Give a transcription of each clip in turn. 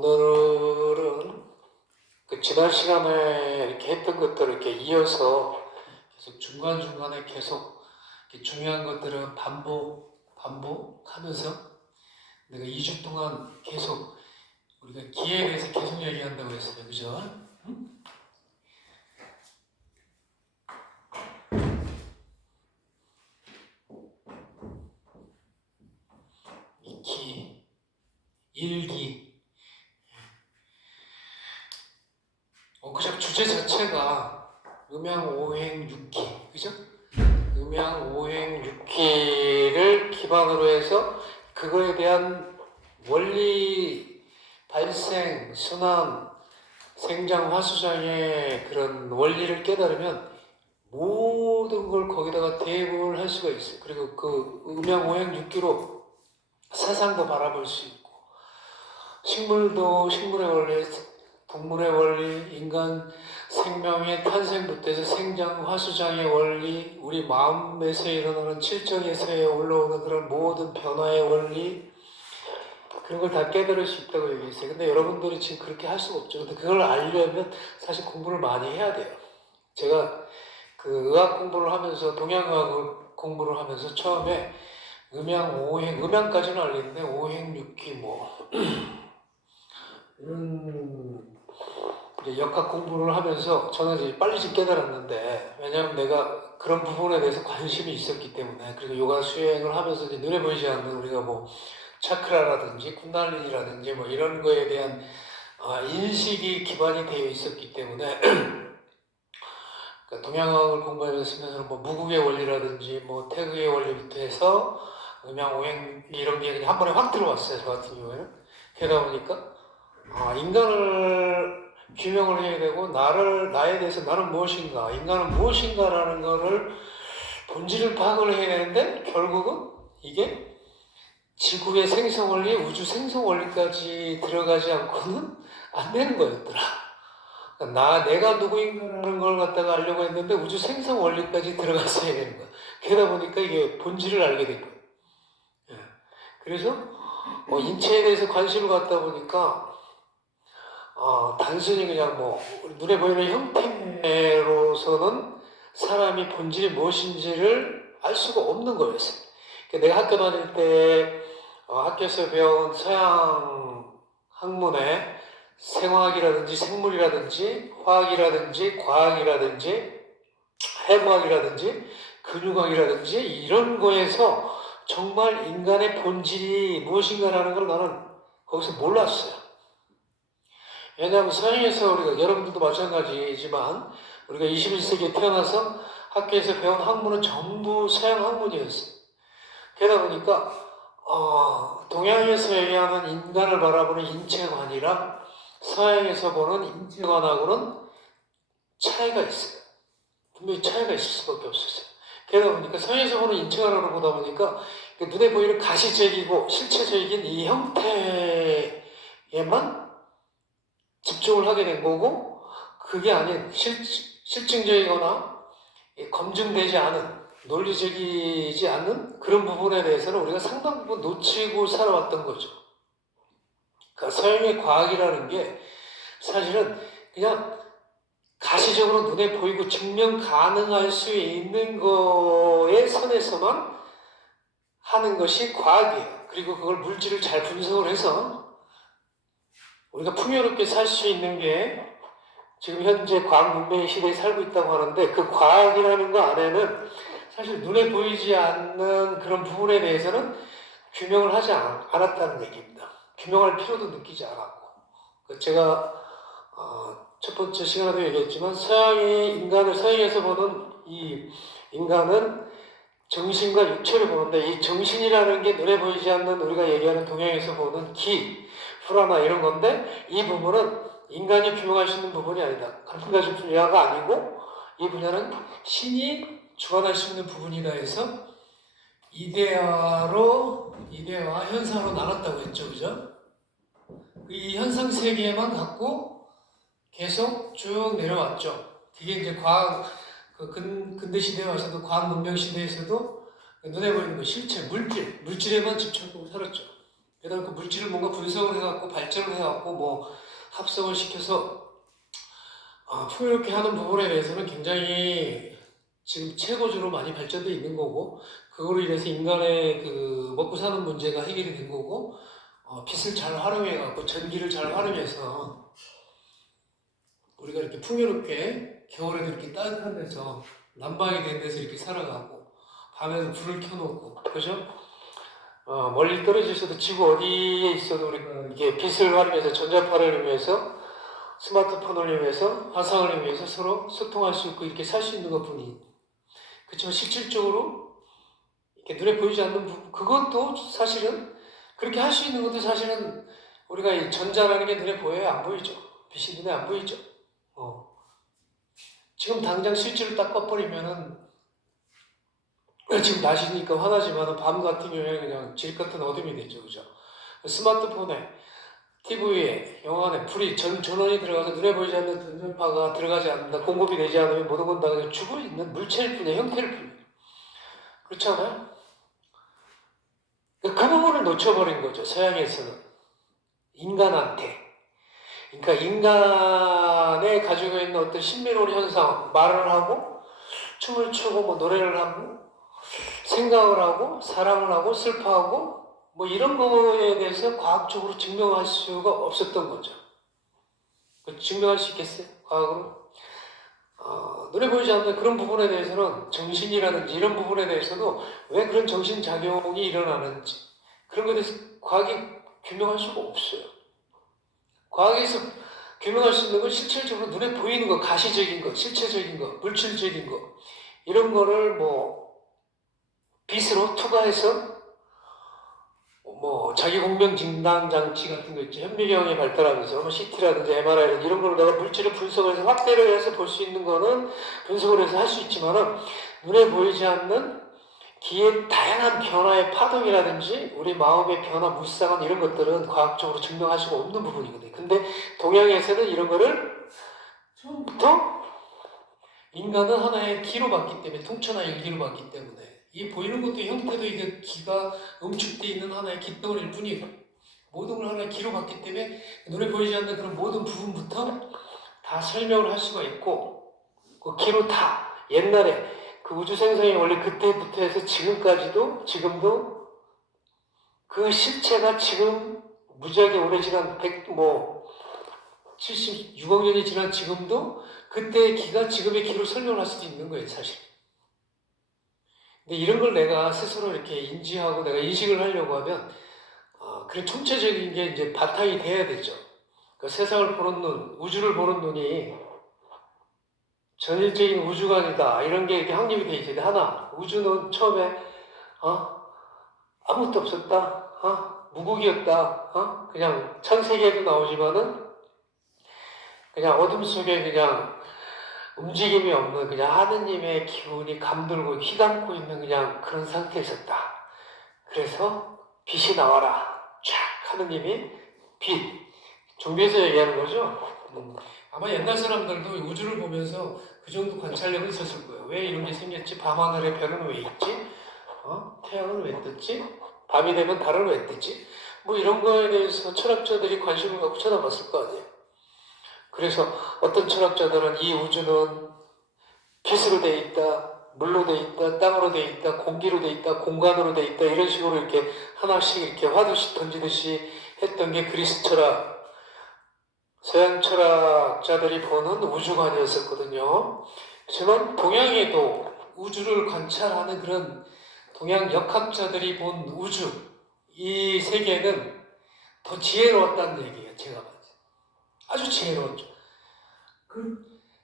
오늘은 지난 시간에 이렇게 했던 것들을 이렇게 이어서 계속 중간중간에 계속 이렇게 중요한 것들은 반복하면서 내가 2주 동안 계속 우리가 기회에 대해서 계속 얘기한다고 했어요. 그죠? 응? 이 기, 일기. 그죠? 주제 자체가 음양오행육기. 그죠? 음양오행육기를 기반으로 해서 그거에 대한 원리, 발생, 순환, 생장, 화수장의 그런 원리를 깨달으면 모든 걸 거기다가 대입을 할 수가 있어요. 그리고 그 음양오행육기로 세상도 바라볼 수 있고, 식물도 식물의 원리, 동물의 원리, 인간 생명의 탄생부터 해서 생장, 화수장의 원리, 우리 마음에서 일어나는 칠정에서의 올라오는 그런 모든 변화의 원리, 그런 걸 다 깨달을 수 있다고 얘기했어요. 근데 여러분들이 지금 그렇게 할 수가 없죠. 근데 그걸 알려면 사실 공부를 많이 해야 돼요. 제가 그 의학 공부를 하면서, 동양의학을 공부를 하면서 처음에 음양까지는 알겠는데, 오행육기 이런 이제 역학 공부를 하면서 저는 이제 빨리 좀 깨달았는데, 왜냐하면 내가 그런 부분에 대해서 관심이 있었기 때문에. 그리고 요가 수행을 하면서 이제 눈에 보이지 않는 우리가 차크라라든지 쿤달리니라든지 이런 거에 대한 인식이 기반이 되어 있었기 때문에 그러니까 동양학을 공부하면서 무국의 원리라든지 태극의 원리부터 해서 음양오행 이런 게 그냥 한 번에 확 들어왔어요. 저 같은 경우에는. 그러다 보니까 인간을 규명을 해야 되고, 나에 대해서 나는 무엇인가, 인간은 무엇인가라는 거를 본질을 파악을 해야 되는데, 결국은 이게 지구의 생성 원리, 우주 생성 원리까지 들어가지 않고는 안 되는 거였더라. 그러니까 내가 누구인가라는 걸 갖다가 알려고 했는데 우주 생성 원리까지 들어갔어야 되는 거야. 그러다 보니까 이게 본질을 알게 된 거야. 그래서 인체에 대해서 관심을 갖다 보니까 단순히 그냥 눈에 보이는 형태로서는 사람이 본질이 무엇인지를 알 수가 없는 거였어요. 그러니까 내가 학교 다닐 때 학교에서 배운 서양 학문에 생화학이라든지 생물이라든지 화학이라든지 과학이라든지 해부학이라든지 근육학이라든지 이런 거에서 정말 인간의 본질이 무엇인가라는 걸 나는 거기서 몰랐어요. 왜냐하면 서양에서 우리가, 여러분들도 마찬가지지만 우리가 21세기에 태어나서 학교에서 배운 학문은 전부 서양 학문이었어요. 그러다 보니까 동양에서 얘기하는 인간을 바라보는 인체관이랑 서양에서 보는 인체관하고는 차이가 있어요. 분명히 차이가 있을 수밖에 없었어요. 그러다 보니까 서양에서 보는 인체관으로 보다 보니까 눈에 보이는 가시적이고 실체적인 이 형태에만 집중을 하게 된 거고, 그게 아닌 실증적이거나 검증되지 않은, 논리적이지 않는 그런 부분에 대해서는 우리가 상당 부분 놓치고 살아왔던 거죠. 그러니까 서양의 과학이라는 게 사실은 그냥 가시적으로 눈에 보이고 증명 가능할 수 있는 거에 선에서만 하는 것이 과학이에요. 그리고 그걸 물질을 잘 분석을 해서 우리가 풍요롭게 살 수 있는 게, 지금 현재 과학 문명의 시대에 살고 있다고 하는데, 그 과학이라는 거 안에는 사실 눈에 보이지 않는 그런 부분에 대해서는 규명을 하지 않았다는 얘기입니다. 규명할 필요도 느끼지 않았고. 제가 첫 번째 시간에도 얘기했지만, 서양에서 보는 이 인간은 정신과 육체를 보는데, 이 정신이라는 게 눈에 보이지 않는 우리가 얘기하는 동양에서 보는 프라나 이런 건데, 이 부분은 인간이 규명할 수 있는 부분이 아니다. 한 가지 분야가 아니고, 이 분야는 신이 주관할 수 있는 부분이다 해서 이데아, 현상으로 나눴다고 했죠. 그죠? 이 현상 세계만 갖고 계속 쭉 내려왔죠. 그게 이제 과학, 근대 시대에 와서도, 과학 문명 시대에서도 눈에 보이는 실체, 물질에만 집중하고 살았죠. 그다음에 그 물질을 뭔가 분석을 해갖고 발전을 해갖고 뭐 합성을 시켜서 풍요롭게 하는 부분에 대해서는 굉장히 지금 최고조로 많이 발전돼 있는 거고, 그거로 인해서 인간의 그 먹고 사는 문제가 해결이 된 거고, 빛을 잘 활용해갖고 전기를 잘 활용해서 우리가 이렇게 풍요롭게 겨울에도 이렇게 따뜻한 데서 난방이 된 데서 이렇게 살아가고, 밤에도 불을 켜놓고, 그죠? 멀리 떨어져 있어도 지구 어디에 있어도 우리가 이게 빛을 활용해서 전자파를 이용해서 스마트폰을 이용해서 화상을 이용해서 서로 소통할 수 있고 이렇게 살 수 있는 것뿐이. 그렇지만 실질적으로 이렇게 눈에 보이지 않는 부분, 그것도 사실은 그렇게 할 수 있는 것도 사실은 우리가 이 전자라는 게 눈에 보여요? 안 보이죠? 빛이 눈에 안 보이죠? 지금 당장 스위치를 딱 꺼버리면은 지금 낮이니까 화나지만 밤 같은 경우에는 그냥 질 같은 어둠이 되죠, 그죠? 스마트폰에, TV에, 영화관에 불이 전원이 들어가서 눈에 보이지 않는 전전파가 들어가지 않는다, 공급이 되지 않으면 모든 건 다 그냥 죽어 있는 물체일 뿐이에요, 형태일 뿐이에요. 그렇지 않아요? 그 부분을 놓쳐버린 거죠, 서양에서는. 인간한테. 그러니까 인간에 가지고 있는 어떤 신비로운 현상, 말을 하고, 춤을 추고, 뭐 노래를 하고, 생각을 하고, 사랑을 하고, 슬퍼하고, 뭐 이런 거에 대해서 과학적으로 증명할 수가 없었던 거죠. 증명할 수 있겠어요? 과학으로? 눈에 보이지 않는 그런 부분에 대해서는 정신이라든지 이런 부분에 대해서도 왜 그런 정신작용이 일어나는지 그런 것에 대해서 과학이 규명할 수가 없어요. 과학에서 규명할 수 있는 건 실질적으로 눈에 보이는 거, 가시적인 거, 실체적인 거, 물질적인 거 이런 거를 뭐 빛으로 투과해서 뭐 자기 공명 진단 장치 같은 거 있죠. 현미경이 발달하면서 뭐 CT라든지 MRI라든지 이런 걸로 내가 물질을 분석을 해서 확대를 해서 볼 수 있는 거는 분석을 해서 할 수 있지만은 눈에 보이지 않는 기의 다양한 변화의 파동이라든지 우리 마음의 변화, 물상한 이런 것들은 과학적으로 증명할 수가 없는 부분이거든요. 근데 동양에서는 이런 거를 처음부터 인간은 하나의 기로 봤기 때문에 통천하 일기로 봤기 때문에 이 보이는 것도 형태도 이게 기가 응축되어 있는 하나의 깃덩어리일 뿐이고 모든 걸 하나의 기로 봤기 때문에 눈에 보이지 않는 그런 모든 부분부터 다 설명을 할 수가 있고 그 기로 다 옛날에 그 우주 생성이 원래 그때부터 해서 지금까지도 지금도 그 실체가 지금 무지하게 오래 지난 76억 년이 지난 지금도 그때의 기가 지금의 기로 설명할 수도 있는 거예요, 사실. 근데 이런 걸 내가 스스로 이렇게 인지하고 내가 인식을 하려고 하면 그런 총체적인 게 이제 바탕이 돼야 되죠. 그 세상을 보는 눈, 우주를 보는 눈이 전일적인 우주관이다 이런 게 이렇게 확립이 돼 있어요. 하나, 우주는 처음에 아무것도 없었다, 무국이었다, 그냥 천세계에도 나오지만은 그냥 어둠 속에 그냥 움직임이 없는 그냥 하느님의 기운이 감돌고 휘감고 있는 그냥 그런 상태에 있었다. 그래서 빛이 나와라. 쫙 하느님이 빛. 종교에서 얘기하는 거죠. 아마 옛날 사람들도 우주를 보면서 그 정도 관찰력은 있었을 거예요. 왜 이런 게 생겼지? 밤하늘에 별은 왜 있지? 태양은 왜 떴지? 밤이 되면 달은 왜 뜨지? 뭐 이런 거에 대해서 철학자들이 관심을 갖고 쳐다봤을 거 아니에요. 그래서 어떤 철학자들은 이 우주는 빛으로 돼 있다, 물로 돼 있다, 땅으로 돼 있다, 공기로 돼 있다, 공간으로 돼 있다 이런 식으로 이렇게 하나씩 이렇게 화두씩 던지듯이 했던 게 그리스 철학, 서양 철학자들이 보는 우주관이었었거든요. 하지만 동양에도 우주를 관찰하는 그런 동양 역학자들이 본 우주, 이 세계는 더 지혜로웠다는 얘기예요. 제가 봤을 때. 아주 지혜로웠죠.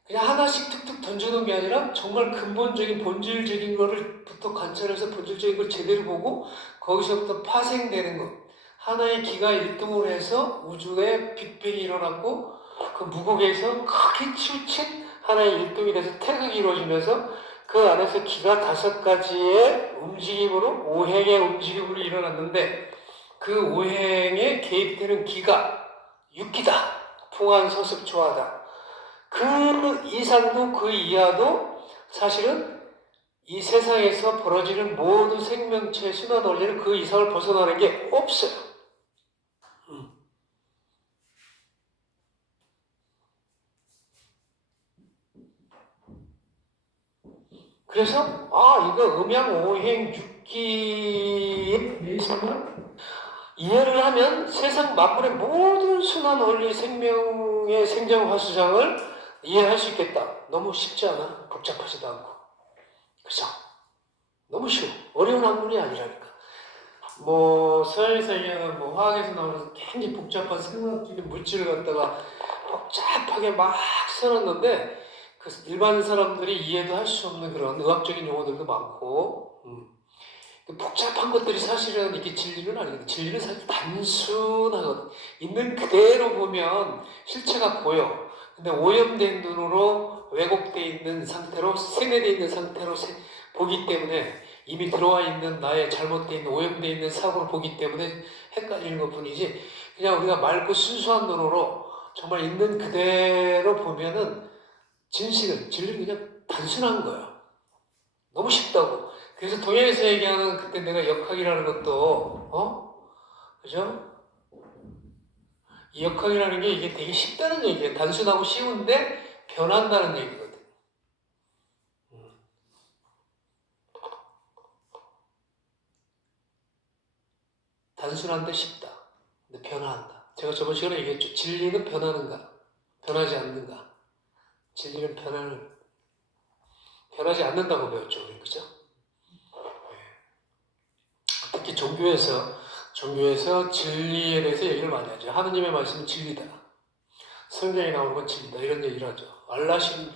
그냥 하나씩 툭툭 던져놓은 게 아니라 정말 근본적인 본질적인 거를부터 관찰해서 본질적인 걸 제대로 보고 거기서부터 파생되는 것. 하나의 기가 일동을 해서 우주에 빅뱅이 일어났고 그 무국에서 크게 치우친 하나의 일동이 돼서 태극이 이루어지면서 그 안에서 기가 5가지의 움직임으로 오행의 움직임으로 일어났는데 그 오행에 개입되는 기가 육기다. 풍한 서습 조하다. 그 이상도 그 이하도 사실은 이 세상에서 벌어지는 모든 생명체의 순환 원리는 그 이상을 벗어나는 게 없어요. 그래서 이거 음양오행 육기에 대해서는 이해를 하면 세상 만물의 모든 순환 원리 생명의 생장 화수장을 이해할 수 있겠다. 너무 쉽지 않아? 복잡하지도 않고. 그죠? 너무 쉬워. 어려운 학문이 아니라니까. 서양에서 얘기하는 화학에서 나오는 굉장히 복잡한 생물학적인 물질을 갖다가 복잡하게 막 써놨는데 그 일반 사람들이 이해도 할 수 없는 그런 의학적인 용어들도 많고 복잡한 것들이 사실은 이게 진리는 아니거든. 진리는 사실 단순하거든. 있는 그대로 보면 실체가 보여. 근데 오염된 눈으로 왜곡되어 있는 상태로 세뇌되어 있는 상태로 보기 때문에 이미 들어와 있는 나의 잘못되어 있는 오염되어 있는 사고를 보기 때문에 헷갈리는 것 뿐이지 그냥 우리가 맑고 순수한 눈으로 정말 있는 그대로 보면은 진리는 그냥 단순한 거야. 너무 쉽다고. 그래서 동양에서 얘기하는 그때 내가 역학이라는 것도 그죠? 이 역학이라는 게 이게 되게 쉽다는 얘기예요. 단순하고 쉬운데 변한다는 얘기거든. 단순한데 쉽다. 근데 변화한다. 제가 저번 시간에 얘기했죠. 진리는 변하는가? 변하지 않는가? 진리는 변하지 않는다고 배웠죠. 우리 그죠? 특히 종교에서 진리에 대해서 얘기를 많이 하죠. 하느님의 말씀은 진리다. 성경에 나오는 건 진리다. 이런 얘기를 하죠. 알라신,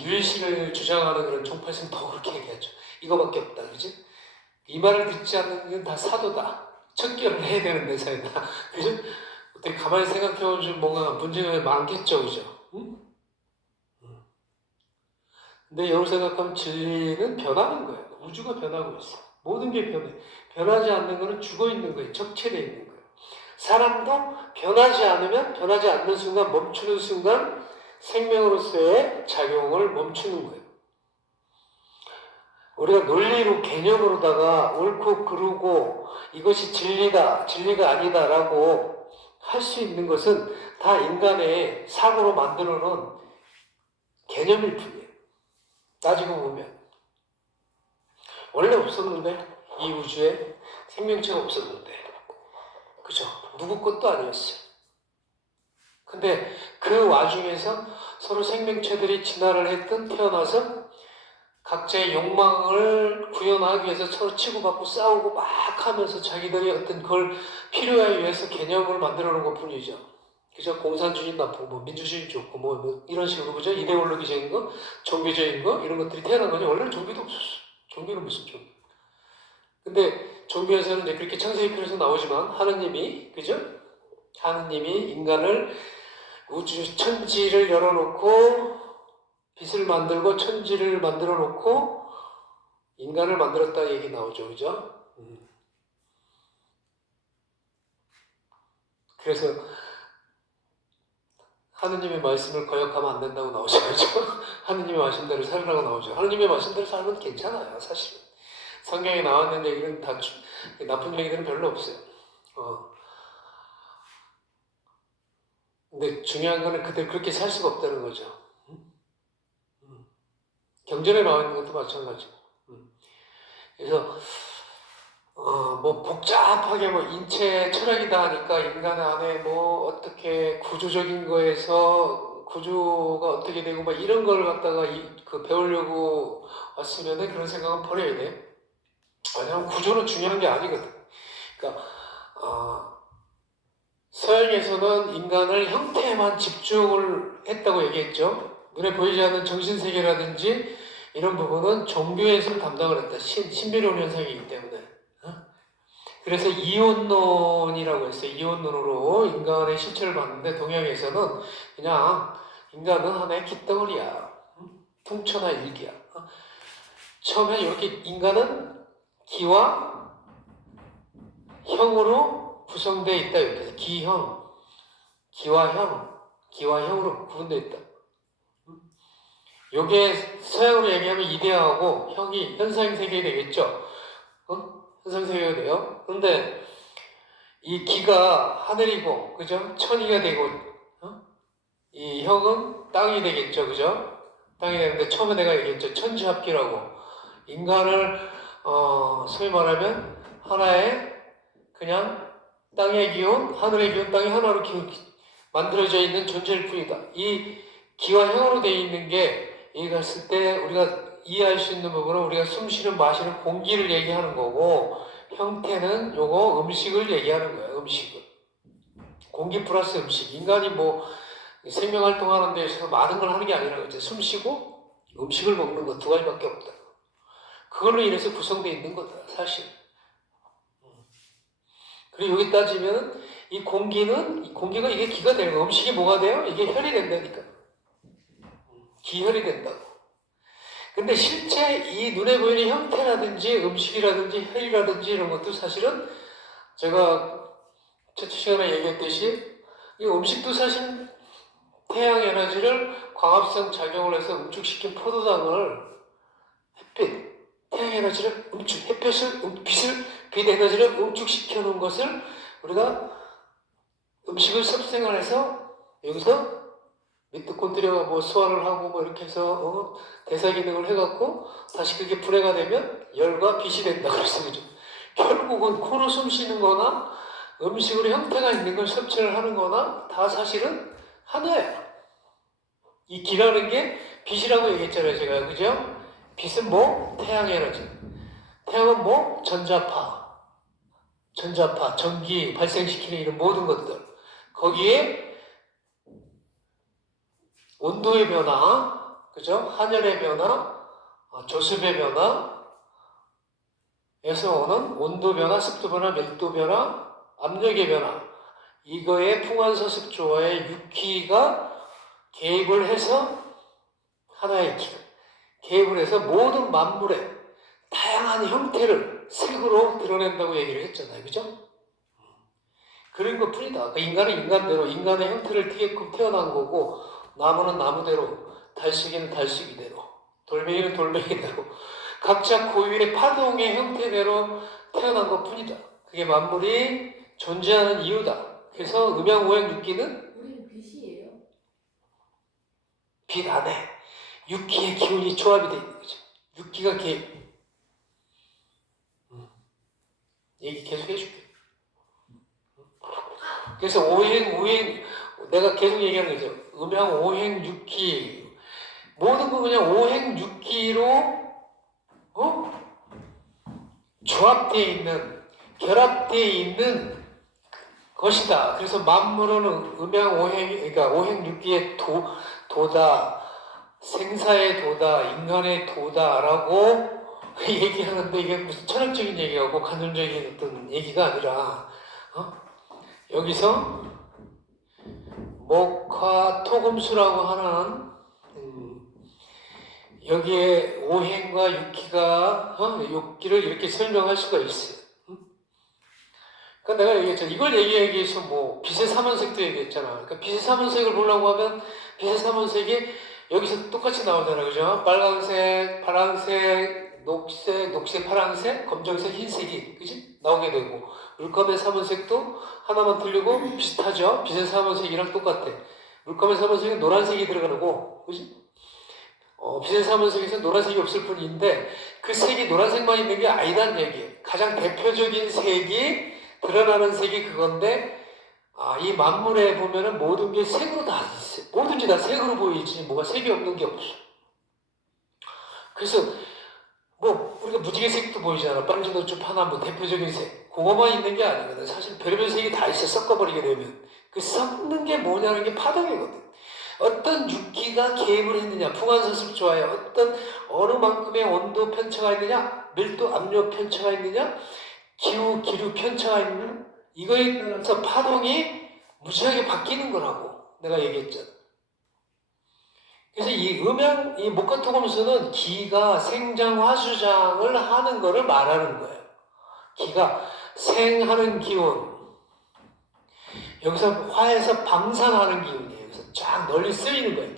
유일신을 주장하는 그런 종파에서는 더 그렇게 얘기하죠. 이거밖에 없다. 그지? 이 말을 듣지 않는 건 다 사도다. 척결을 해야 되는데, 사이다. 그죠? 어떻게 가만히 생각해보면 뭔가 문제가 많겠죠. 그죠? 응? 근데 여기서 생각하면 진리는 변하는 거예요. 우주가 변하고 있어. 모든 게 변해. 변하지 않는 거는 죽어 있는 거예요. 적체되어 있는 거예요. 사람도 변하지 않으면 변하지 않는 순간 멈추는 순간 생명으로서의 작용을 멈추는 거예요. 우리가 논리로 개념으로다가 옳고 그르고 이것이 진리다, 진리가 아니다라고 할 수 있는 것은 다 인간의 사고로 만들어 놓은 개념일 뿐이에요. 따지고 보면. 원래 없었는데, 이 우주에 생명체가 없었는데, 그죠? 누구 것도 아니었어요. 근데 그 와중에서 서로 생명체들이 진화를 했든 태어나서 각자의 욕망을 구현하기 위해서 서로 치고받고 싸우고 막 하면서 자기들이 어떤 그걸 필요에 의해서 개념을 만들어 놓은 것 뿐이죠. 그죠? 공산주의 나쁘고, 민주주의 좋고, 이런 식으로, 그죠? 이데올로기적인 거, 종교적인 거, 이런 것들이 태어난 거죠. 원래는 종교도 없었어. 종교는 무슨 종교? 근데 종교에서는 이제 그렇게 창세기 편에서 나오지만, 그죠? 하느님이 인간을 우주 천지를 열어놓고, 빛을 만들고 천지를 만들어 놓고 인간을 만들었다 얘기 나오죠. 그죠? 그래서 하느님의 말씀을 거역하면 안 된다고 나오죠. 그죠? 하느님의 말씀대로 살으라고 나오죠. 하느님의 말씀대로 살면 괜찮아요. 사실 성경에 나왔는 얘기는 다 나쁜 얘기들은 별로 없어요. 근데 중요한 거는 그들 그렇게 살 수가 없다는 거죠. 경전에 나와 있는 것도 마찬가지고. 그래서 복잡하게 인체 철학이다 하니까 인간 안에 어떻게 구조적인 거에서 구조가 어떻게 되고 이런 걸 갖다가 배우려고 왔으면은 그런 생각은 버려야 돼. 왜냐면 구조는 중요한 게 아니거든. 그러니까 서양에서는 인간을 형태에만 집중을 했다고 얘기했죠. 눈에 보이지 않는 정신세계라든지 이런 부분은 종교에서 담당을 했다. 신비로운 현상이기 때문에. 그래서 이혼론이라고 했어요. 이혼론으로 인간의 실체를 봤는데 동양에서는 그냥 인간은 하나의 깃덩어리야. 통천하 일기야. 처음에 이렇게 인간은 기와 형으로 구성되어 있다. 이렇게 기형, 기와 형으로 구분되어 있다. 요게 서양으로 얘기하면 이데아하고 형이 현상세계 되겠죠. 현상세계가 돼요. 근데 이 기가 하늘이고, 그죠? 천이가 되고, 이 형은 땅이 되겠죠, 그죠? 땅이 되는데 처음에 내가 얘기했죠. 천지합기라고. 인간을 소위 말하면 하나의 그냥 땅의 기운, 하늘의 기운, 땅이 하나로 만들어져 있는 존재일 뿐이다. 이 기와 형으로 되어 있는 게 여기 갔을 때 우리가 이해할 수 있는 부분은 우리가 숨 쉬는 마시는 공기를 얘기하는 거고, 형태는 요거 음식을 얘기하는 거예요. 음식을. 공기 플러스 음식. 인간이 뭐 생명활동하는 데 있어서 많은 걸 하는 게 아니라 이제 숨 쉬고 음식을 먹는 것 두 가지밖에 없다. 그걸로 인해서 구성되어 있는 거다, 사실. 그리고 여기 따지면 이 공기가 이게 기가 되는 거. 음식이 뭐가 돼요? 이게 혈이 된다니까. 기혈이 된다고. 근데 실제 이 눈에 보이는 형태라든지 음식이라든지 혈이라든지 이런 것도 사실은 제가 첫 시간에 얘기했듯이 이 음식도 사실 태양 에너지를 광합성 작용을 해서 응축시킨 포도당을 햇빛, 태양 에너지를 빛 에너지를 응축시켜 놓은 것을 우리가 음식을 섭생을 해서 여기서 미토콘드리아가 뭐 소화를 하고 뭐 이렇게 해서 대사 기능을 해갖고 다시 그게 분해가 되면 열과 빛이 된다 그랬어, 그죠? 결국은 코로 숨 쉬는 거나 음식으로 형태가 있는 걸 섭취를 하는 거나 다 사실은 하나야. 이 기라는 게 빛이라고 얘기했잖아요, 제가. 그죠? 빛은 뭐? 태양 에너지. 태양은 뭐? 전자파, 전기 발생시키는 이런 모든 것들. 거기에 온도의 변화, 그죠? 하늘의 변화, 조습의 변화에서 오는 온도 변화, 습도 변화, 밀도 변화, 압력의 변화. 이거에 풍한서습조화의 육기가 개입을 해서 하나의 기가 개입을 해서 모든 만물의 다양한 형태를 색으로 드러낸다고 얘기를 했잖아요. 그죠? 그런 것 뿐이다. 인간은 인간대로 인간의 형태를 띠게끔 태어난 거고, 나무는 나무대로, 달수기는 달수기대로, 돌멩이는 돌멩이대로 각자 고유의 파동의 형태대로 태어난 것 뿐이다. 그게 만물이 존재하는 이유다. 그래서 음양오행육기는 우리는 빛이에요. 빛 안에 육기의 기운이 조합이 되어 있는 거죠. 육기가 개입. 얘기 계속 해줄게. 그래서 오행, 내가 계속 얘기하는 거죠. 음양 오행 육기. 모든 거 그냥 오행 육기로, 조합되어 있는, 결합되어 있는 것이다. 그래서 만물은 음양 오행, 그러니까 오행 육기의 도다, 생사의 도다, 인간의 도다라고 얘기하는데 이게 무슨 철학적인 얘기하고 간접적인 어떤 얘기가 아니라, 여기서 목화 토금수라고 하는 여기에 오행과 육기를 이렇게 설명할 수가 있어요. 그러니까 내가 얘기했잖아. 이걸 얘기하기 위해서 뭐 빛의 삼원색도 얘기했잖아. 그러니까 빛의 삼원색을 보려고 하면 빛의 삼원색이 여기서 똑같이 나오잖아, 그죠? 빨간색, 파란색, 녹색, 파란색, 검정색, 흰색이, 그지? 나오게 되고, 물감의 삼원색도 하나만 틀리고 비슷하죠? 빛의 삼원색이랑 똑같아. 물감의 삼원색은 노란색이 들어가고, 그지? 빛의 삼원색에서 노란색이 없을 뿐인데, 그 색이 노란색만 있는 게 아니란 얘기예요. 가장 대표적인 색이, 드러나는 색이 그건데, 이 만물에 보면은 모든 게 색으로 다 있어요. 뭐든지 다 색으로 보이지 뭐가 색이 없는 게 없어. 그래서 뭐 우리가 무지개색도 보이잖아. 빨주, 노초, 파나 뭐 대표적인 색. 그거만 있는 게 아니거든. 사실 별별 색이 다 있어. 섞어버리게 되면. 그 섞는 게 뭐냐는 게 파동이거든. 어떤 육기가 개입을 했느냐, 풍한서습조화에 어느 만큼의 온도 편차가 있느냐, 밀도 압력 편차가 있느냐, 기류 편차가 있느냐, 이거에 따라서 파동이 무지하게 바뀌는 거라고 내가 얘기했잖아. 그래서 이 목화토금수는 기가 생장화수장을 하는 거를 말하는 거예요. 기가 생하는 기운, 여기서 화에서 방산하는 기운이에요. 여기서 쫙 널리 쓰이는 거예요.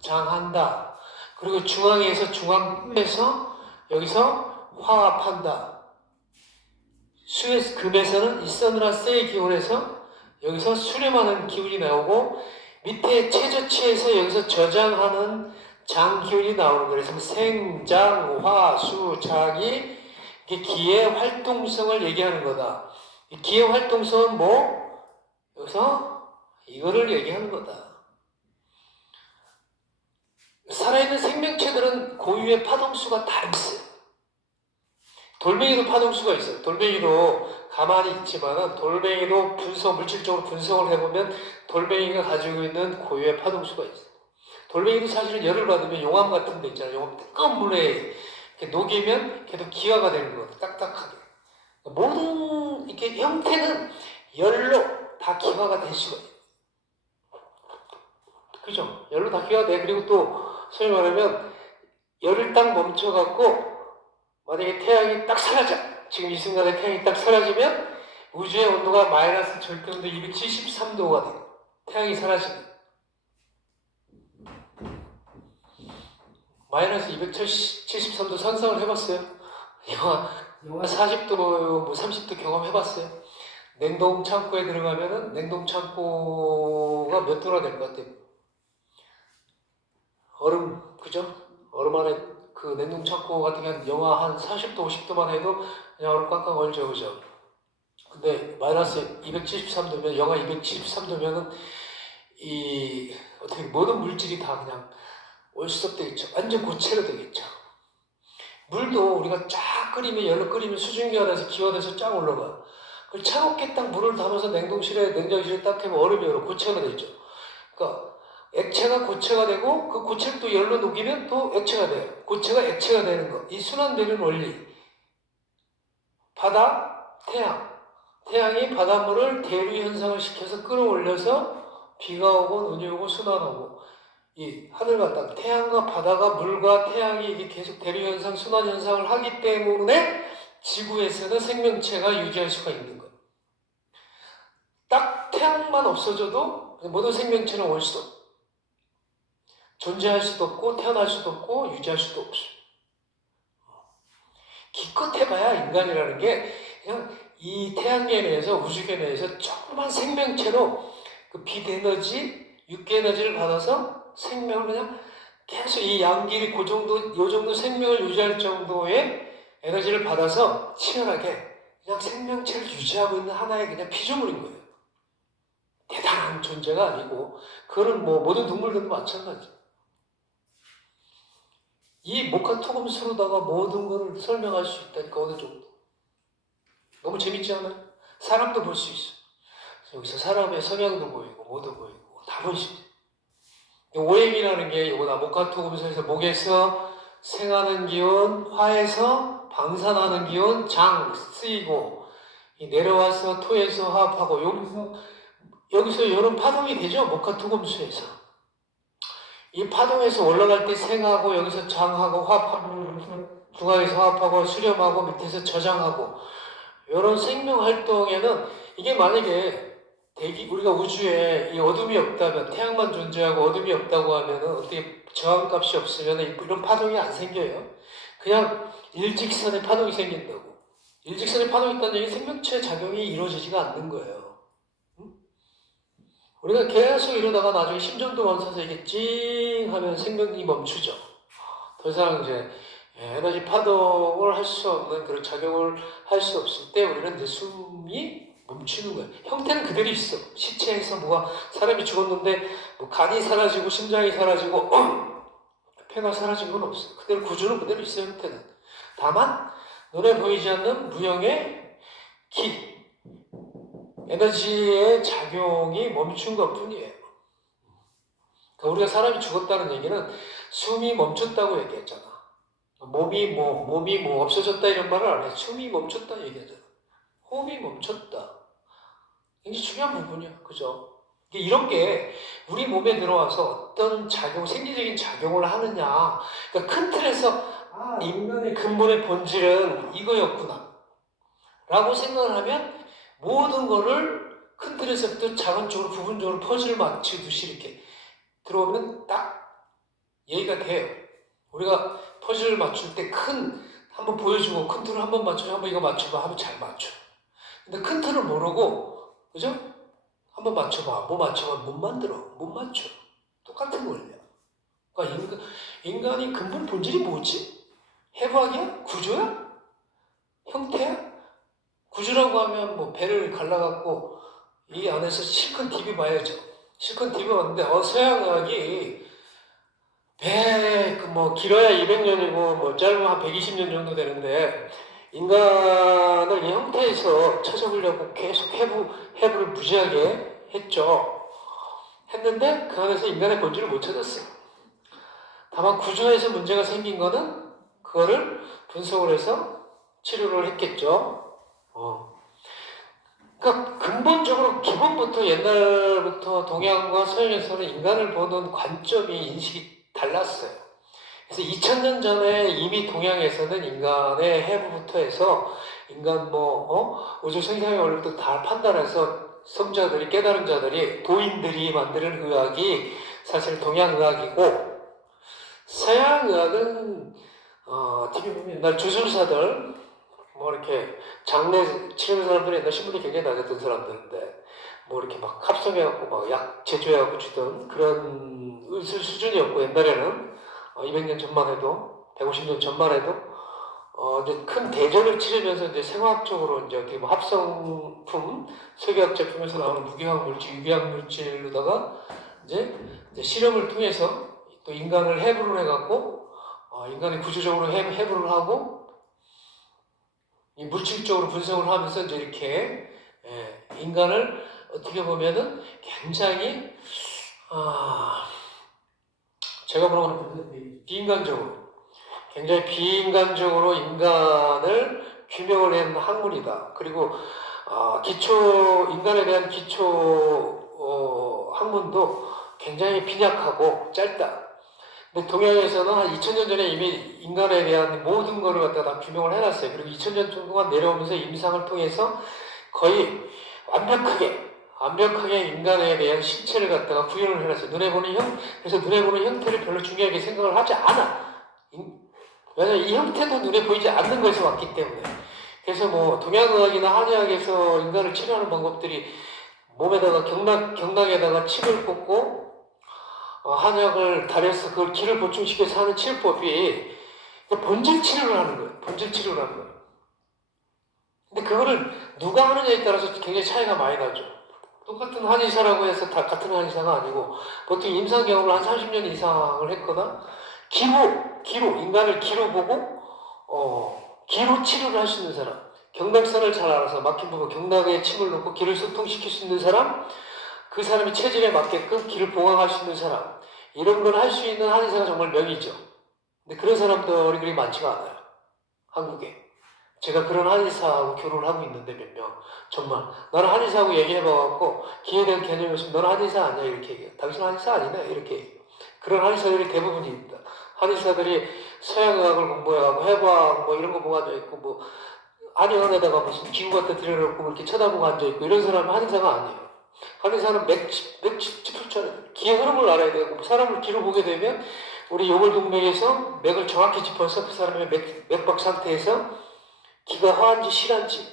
장한다. 그리고 중앙에서 중앙에서 여기서 화합한다. 금에서는 이서느라스의 기운에서 여기서 수렴하는 기운이 나오고, 밑에 최저치에서 여기서 저장하는 장기운이 나오는 거예요. 그래서 생, 장, 화, 수, 장이 이게 기의 활동성을 얘기하는 거다. 이 기의 활동성은 뭐? 여기서 이거를 얘기하는 거다. 살아있는 생명체들은 고유의 파동수가 다 있어요. 돌멩이도 파동수가 있어요. 돌멩이도 가만히 있지만은 돌멩이도 물질적으로 분석을 해보면 돌멩이가 가지고 있는 고유의 파동수가 있어요. 돌멩이도 사실은 열을 받으면 용암 같은 데 있잖아요. 용암 뜨거운 물에 이렇게 녹이면 걔도 기화가 되는 거거든요. 딱딱하게. 모든 이렇게 형태는 열로 다 기화가 될 수가 있어요. 그죠? 열로 다 기화가 돼. 그리고 또 소위 말하면 열을 딱 멈춰갖고 만약에 태양이 딱 사라져. 지금 이 순간에 태양이 딱 사라지면 우주의 온도가 마이너스 절대온도 273도가 돼요. 태양이 사라지면. 마이너스 273도 상상을 해봤어요? 영하 40도, 뭐 30도 경험해봤어요? 냉동 창고에 들어가면은 냉동 창고가 몇 도나 될 것 같아요? 얼음, 그죠? 얼음 안에 그 냉동 창고 같은 경우는 영하 한 40도, 50도만 해도 그냥 얼음 꽝꽝 얼죠, 그죠? 근데 마이너스 273도면, 영하 273도면은 이, 어떻게 모든 물질이 다 그냥 월수섭되겠죠. 완전 고체로 되겠죠. 물도 우리가 쫙 끓이면, 열로 끓이면 수증기가 기화돼서 쫙 올라가. 그걸 차갑게 딱 물을 담아서 냉장실에 딱 하면 얼음이 고체가 되죠. 그러니까 액체가 고체가 되고 그 고체를 또 열로 녹이면 또 액체가 돼요. 고체가 액체가 되는 거. 이 순환되는 원리. 바다, 태양. 태양이 바닷물을 대류 현상을 시켜서 끌어올려서 비가 오고 눈이 오고 순환하고 이 하늘과 땅, 태양과 바다가 물과 태양이 이게 계속 대류 현상, 순환 현상을 하기 때문에 지구에서는 생명체가 유지할 수가 있는 거예요. 딱 태양만 없어져도 모든 생명체는 올 수도 없고 존재할 수도 없고 태어날 수도 없고 유지할 수도 없어요. 기껏 해봐야 인간이라는 게 그냥 이 태양계 내에서 우주계 내에서 조그만 생명체로 그 빛 에너지, 육계 에너지를 받아서 생명을 그냥 계속 이 양질이 그 정도, 요 정도 생명을 유지할 정도의 에너지를 받아서 치열하게 그냥 생명체를 유지하고 있는 하나의 그냥 피조물인 거예요. 대단한 존재가 아니고, 그거는 뭐 모든 동물들도 마찬가지. 이 목화토금수로다가 모든 것을 설명할 수 있다니까, 어느 정도. 너무 재밌지 않아요? 사람도 볼 수 있어. 여기서 사람의 성향도 보이고, 뭐도 보이고, 다 볼 수 있어. 오행이라는 게 이거다. 목화토금수에서 목에서 생하는 기운, 화에서 방산하는 기운, 장 쓰이고, 내려와서 토에서 화합하고, 여기서 이런 파동이 되죠? 목화토금수에서. 이 파동에서 올라갈 때 생하고, 여기서 장하고, 화합하고, 중앙에서 화합하고, 수렴하고, 밑에서 저장하고, 이런 생명 활동에는 이게 만약에 우리가 우주에 이 어둠이 없다면, 태양만 존재하고 어둠이 없다고 하면은 어떻게 저항값이 없으면 이런 파동이 안 생겨요. 그냥 일직선의 파동이 생긴다고. 일직선의 파동이 있다는 얘기는 생명체 작용이 이루어지지가 않는 거예요. 우리가 계속 이러다가 나중에 심전도 멈춰서 이게 찡 하면 생명이 멈추죠. 더 이상 이제 에너지 파동을 할 수 없는 그런 작용을 할 수 없을 때 우리는 이제 숨이 멈추는 거예요. 형태는 그대로 있어. 시체에서 뭐가 사람이 죽었는데 뭐 간이 사라지고 심장이 사라지고 폐가 사라진 건 없어. 그대로 구조는 그대로 있어요. 형태는. 다만 눈에 보이지 않는 무형의 기, 에너지의 작용이 멈춘 것 뿐이에요. 그러니까 우리가 사람이 죽었다는 얘기는 숨이 멈췄다고 얘기했잖아. 몸이 없어졌다 이런 말을 안 해. 숨이 멈췄다 얘기하잖아. 호흡이 멈췄다. 굉장히 중요한 부분이야. 그죠? 이런 게 우리 몸에 들어와서 어떤 생리적인 작용을 하느냐. 그러니까 큰 틀에서, 인간의 근본의 본질은 이거였구나. 라고 생각을 하면 모든 거를 큰 틀에서부터 작은 쪽으로, 부분적으로 퍼즐을 맞추듯이 이렇게 들어오면 딱 얘기가 돼요. 우리가 퍼즐을 맞출 때 한번 보여주고 큰 틀을 한번 맞춰, 한번 이거 맞춰봐 하면 잘 맞춰. 근데 큰 틀을 모르고, 그죠? 한번 맞춰봐. 뭐 맞춰봐. 못 만들어. 못 맞춰. 똑같은 원리야. 그러니까 인간이 근본 본질이 뭐지? 해부학이야? 구조야? 형태야? 구조라고 하면 뭐 배를 갈라갖고 이 안에서 실컷 디비 봐야죠. 실컷 디비 봤는데 서양의학이 뭐 길어야 200년이고 뭐 짧으면 한 120년 정도 되는데 인간을 이 형태에서 찾아보려고 계속 해부를 무지하게 했죠. 했는데 그 안에서 인간의 본질을 못 찾았어요. 다만 구조에서 문제가 생긴 거는 그거를 분석을 해서 치료를 했겠죠. 그러니까 근본적으로 기본부터 옛날부터 동양과 서양에서는 인간을 보는 관점이 인식이 달랐어요. 그래서 2000년 전에 이미 동양에서는 인간의 해부부터 해서 인간 우주 생사의 원리도 다 판단해서 성자들이 깨달은 자들이 도인들이 만드는 의학이 사실 동양의학이고 서양의학은 TV 보면 옛날 주술사들 뭐 이렇게 장례 치르는 사람들이 옛날 신분이 굉장히 낮았던 사람들인데 뭐 이렇게 막 합성해갖고 막 약 제조해갖고 주던 그런 의술 수준이었고 옛날에는 200년 전만 해도 150년 전만 해도 이제 큰 대전을 치르면서 이제 생화학적으로 이제 어떻게 뭐 합성품 석유학 제품에서 나오는 무기화학 물질, 유기학 물질로다가 이제 실험을 통해서 또 인간을 해부를 해갖고 인간이 구조적으로 해부를 하고 이 물질적으로 분석을 하면서 이제 이렇게 인간을 어떻게 보면은 굉장히 제가 보는 비인간적으로 굉장히 비인간적으로 인간을 규명을 한 학문이다. 그리고 인간에 대한 기초 학문도 굉장히 빈약하고 짧다. 근데 동양에서는 한 2000년 전에 이미 인간에 대한 모든 것을 갖다가 다 규명을 해놨어요. 그리고 2000년 동안 내려오면서 임상을 통해서 거의 완벽하게 인간에 대한 신체를 갖다가 구현을 해놨어요. 그래서 눈에 보는 형태를 별로 중요하게 생각을 하지 않아. 왜냐면 이 형태도 눈에 보이지 않는 것에서 왔기 때문에. 그래서 뭐 동양의학이나 한의학에서 인간을 치료하는 방법들이 몸에다가 경락에다가 침을 꽂고 한약을 달여서 그걸 기를 보충시켜서 하는 치료법이 본질 치료를 하는 거예요. 본질 치료를 하는 거예요. 근데 그거를 누가 하느냐에 따라서 굉장히 차이가 많이 나죠. 똑같은 한의사라고 해서 다 같은 한의사가 아니고 보통 임상 경험을 한 30년 이상을 했거나 인간을 기로 보고 기로 치료를 할 수 있는 사람, 경락선을 잘 알아서 막힌 부분 경락에 침을 넣고 기를 소통시킬 수 있는 사람, 그 사람이 체질에 맞게끔 기를 보강할 수 있는 사람, 이런 걸 할 수 있는 한의사가 정말 명이죠. 근데 그런 사람들이 그리 많지가 않아요. 한국에. 제가 그런 한의사하고 교류를 하고 있는데 몇 명. 정말. 나는 한의사하고 얘기해봐갖고 기에 대한 개념이 없으면 너는 한의사 아니야? 이렇게 얘기해요. 당신 한의사 아니네? 이렇게 얘기해요. 그런 한의사들이 대부분입니다. 한의사들이 서양의학을 공부해가고 해부학 뭐 이런 거 보고 앉아있고 뭐 한의원에다가 무슨 기구 갖다 들여놓고 이렇게 쳐다보고 앉아있고 이런 사람은 한의사가 아니에요. 한의사는 기의 흐름을 알아야 되고 사람을 기로 보게 되면 우리 요골동맥에서 맥을 정확히 짚어서 그 사람의 맥박 상태에서 기가 화한지 실한지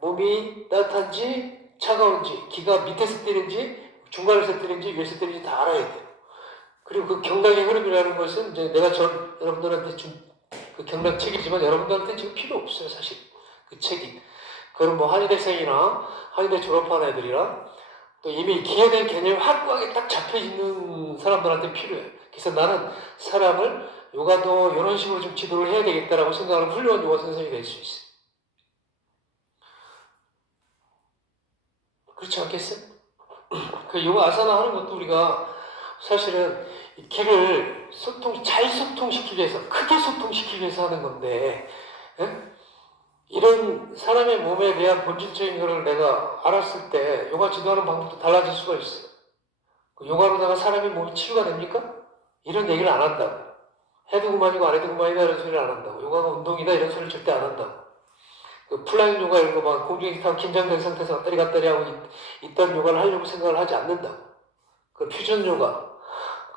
몸이 따뜻한지 차가운지 기가 밑에서 뛰는지 중간에서 뛰는지 위에서 뛰는지 다 알아야 돼요. 그리고 그 경락의 흐름이라는 것은 이제 내가 여러분들한테 준 그 경락 책이지만 여러분들한테 지금 필요 없어요. 사실 그 책이. 그건 뭐 한의대생이나 한의대 졸업한 애들이랑 또 이미 기에 대한 개념이 확고하게 딱 잡혀있는 사람들한테 필요해요. 그래서 나는 사람을 요가도 이런 식으로 좀 지도를 해야 되겠다라고 생각하는 훌륭한 요가 선생님이 될 수 있어요. 그렇지 않겠어요? 그 요가 아사나 하는 것도 우리가 사실은 기를 잘 소통시키기 위해서, 크게 소통시키기 위해서 하는 건데, 이런 사람의 몸에 대한 본질적인 것을 내가 알았을 때 요가 지도하는 방법도 달라질 수가 있어요. 요가로다가 사람의 몸이 치유가 됩니까? 이런 얘기를 안 한다고. 해도 그만이고 안 해도 그만이다 이런 소리를 안 한다고. 요가가 운동이다 이런 소리를 절대 안 한다고. 그 플라잉 요가 이런 거 막 공중에 타고 긴장된 상태에서 왔다리 갔다리 하고 있던 요가를 하려고 생각을 하지 않는다고. 그 퓨전 요가,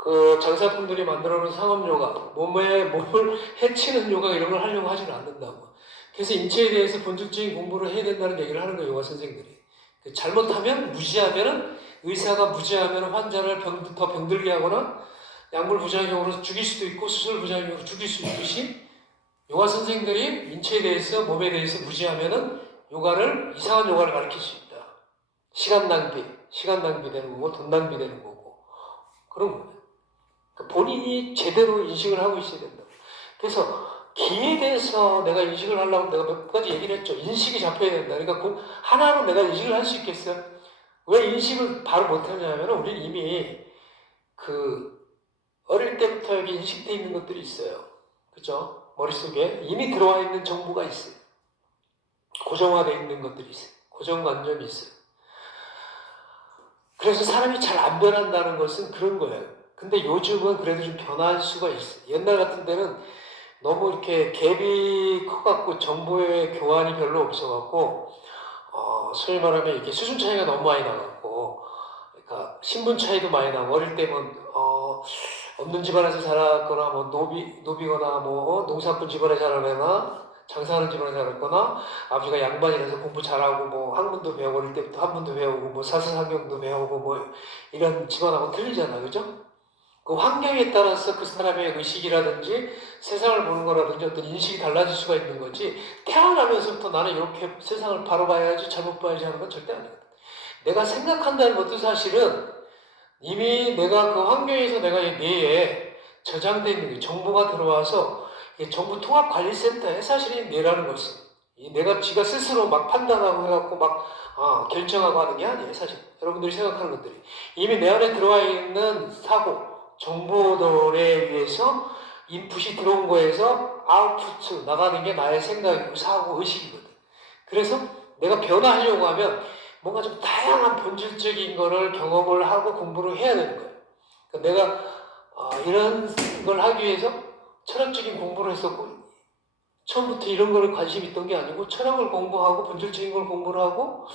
그 장사꾼들이 만들어 놓은 상업 요가, 몸을 해치는 요가 이런 걸 하려고 하지는 않는다고. 그래서 인체에 대해서 본질적인 공부를 해야 된다는 얘기를 하는 거예요, 요가 선생들이. 잘못하면, 의사가 무지하면 환자를 더 병들게 하거나 약물 부작용으로 죽일 수도 있고 수술 부작용으로 죽일 수 있듯이 요가 선생들이 인체에 대해서 몸에 대해서 무지하면은 이상한 요가를 가르칠 수 있다. 시간 낭비되는 거고 돈 낭비되는 거고 그런 거예요. 그러니까 본인이 제대로 인식을 하고 있어야 된다. 그래서 기에 대해서 내가 인식을 하려고 내가 몇 가지 얘기를 했죠. 인식이 잡혀야 된다. 그러니까 그 하나로 내가 인식을 할 수 있겠어요? 왜 인식을 바로 못하냐면 우리는 이미 어릴 때부터 여기 인식되어 있는 것들이 있어요. 그죠? 머릿속에 이미 들어와 있는 정보가 있어요. 고정화되어 있는 것들이 있어요. 고정관념이 있어요. 그래서 사람이 잘 안 변한다는 것은 그런 거예요. 근데 요즘은 그래도 좀 변할 수가 있어요. 옛날 같은 때는 너무 이렇게 갭이 커갖고 정보의 교환이 별로 없어갖고, 소위 말하면 이렇게 수준 차이가 너무 많이 나갖고, 그러니까 신분 차이도 많이 나고, 어릴 때면, 없는 집안에서 자랐거나, 뭐, 노비거나, 뭐, 농사꾼 집안에 자라거나, 장사하는 집안에 자랐거나, 아버지가 양반이라서 공부 잘하고, 뭐, 학문도 배우고, 어릴 때부터 학문도 배우고, 뭐, 사서성경도 배우고, 뭐, 이런 집안하고 틀리잖아요. 그죠? 그 환경에 따라서 그 사람의 의식이라든지 세상을 보는 거라든지 어떤 인식이 달라질 수가 있는 거지 태어나면서부터 나는 이렇게 세상을 바로 봐야지 잘못 봐야지 하는 건 절대 아니거든. 내가 생각한다는 것도 사실은 이미 내가 그 환경에서 내가 뇌에 저장되어 있는 게 정보가 들어와서 정부 통합관리센터에 사실은 뇌라는 것은 내가 지가 스스로 막 판단하고 해갖고 막 결정하고 하는 게 아니에요. 사실 여러분들이 생각하는 것들이 이미 내 안에 들어와 있는 사고 정보들에 의해서 인풋이 들어온 거에서 아웃풋 나가는 게 나의 생각이고 사고 의식이거든. 그래서 내가 변화하려고 하면 뭔가 좀 다양한 본질적인 거를 경험을 하고 공부를 해야 되는 거예요. 그러니까 내가 이런 걸 하기 위해서 철학적인 공부를 했었고 처음부터 이런 거를 관심이 있던 게 아니고 철학을 공부하고 본질적인 걸 공부를 하고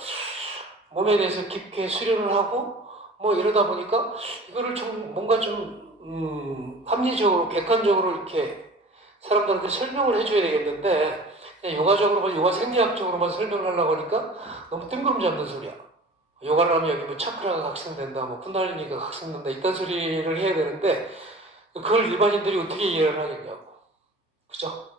몸에 대해서 깊게 수련을 하고 뭐 이러다 보니까 이거를 좀 뭔가 좀 합리적으로 객관적으로 이렇게 사람들한테 설명을 해줘야 되겠는데 그냥 요가적으로만 요가 생리학적으로만 설명을 하려고 하니까 너무 뜬구름 잡는 소리야. 요가를 하면 여기 뭐 차크라가 각성된다, 뭐 쿤달리니가 각성된다 이딴 소리를 해야 되는데 그걸 일반인들이 어떻게 이해를 하겠냐고. 그죠?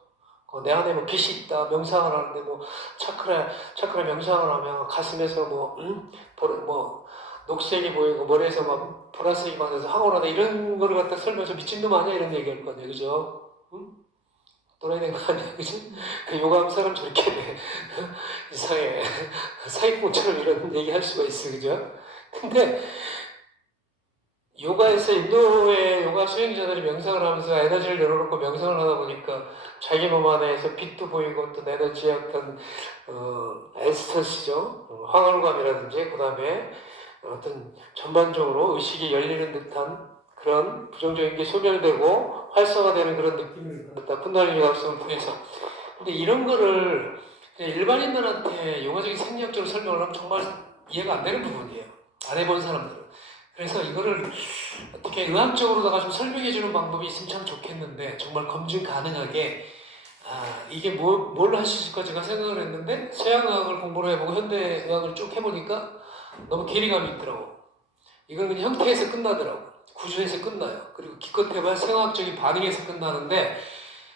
내 안에 뭐 빛이 있다, 명상을 하는데 뭐 차크라 명상을 하면 가슴에서 뭐 녹색이 보이고 머리에서 막 보라색이 많아서 황홀하다 이런 거를 갖다 설명해서 미친놈 아니야 이런 얘기할 거 아니야. 그죠? 응? 또라이된 거 아니야. 그지? 그 요가하는 사람 저렇게 돼. 이상해. 사기꾼처럼 이런 얘기 할 수가 있어. 그죠? 근데 요가에서 인도의 요가 수행자들이 명상을 하면서 에너지를 열어놓고 명상을 하다 보니까 자기 몸 안에서 빛도 보이고 어떤 에너지의 어떤 에스턴스죠. 황홀감이라든지 그 다음에 어떤 전반적으로 의식이 열리는 듯한 그런 부정적인 게 소멸되고 활성화되는 그런 느낌을 받았다. 쿤달리니 각성을 통해서. 근데 이런 거를 일반인들한테 요가적인 생리학적으로 설명을 하면 정말 이해가 안 되는 부분이에요. 안 해본 사람들은. 그래서 이거를 어떻게 의학적으로다가 좀 설명해주는 방법이 있으면 참 좋겠는데 정말 검증 가능하게 이게 뭘 할 수 있을까 제가 생각을 했는데 서양의학을 공부를 해보고 현대의학을 쭉 해보니까 너무 괴리감이 있더라고. 이건 그냥 형태에서 끝나더라고. 구조에서 끝나요. 그리고 기껏해봐야 생화학적인 반응에서 끝나는데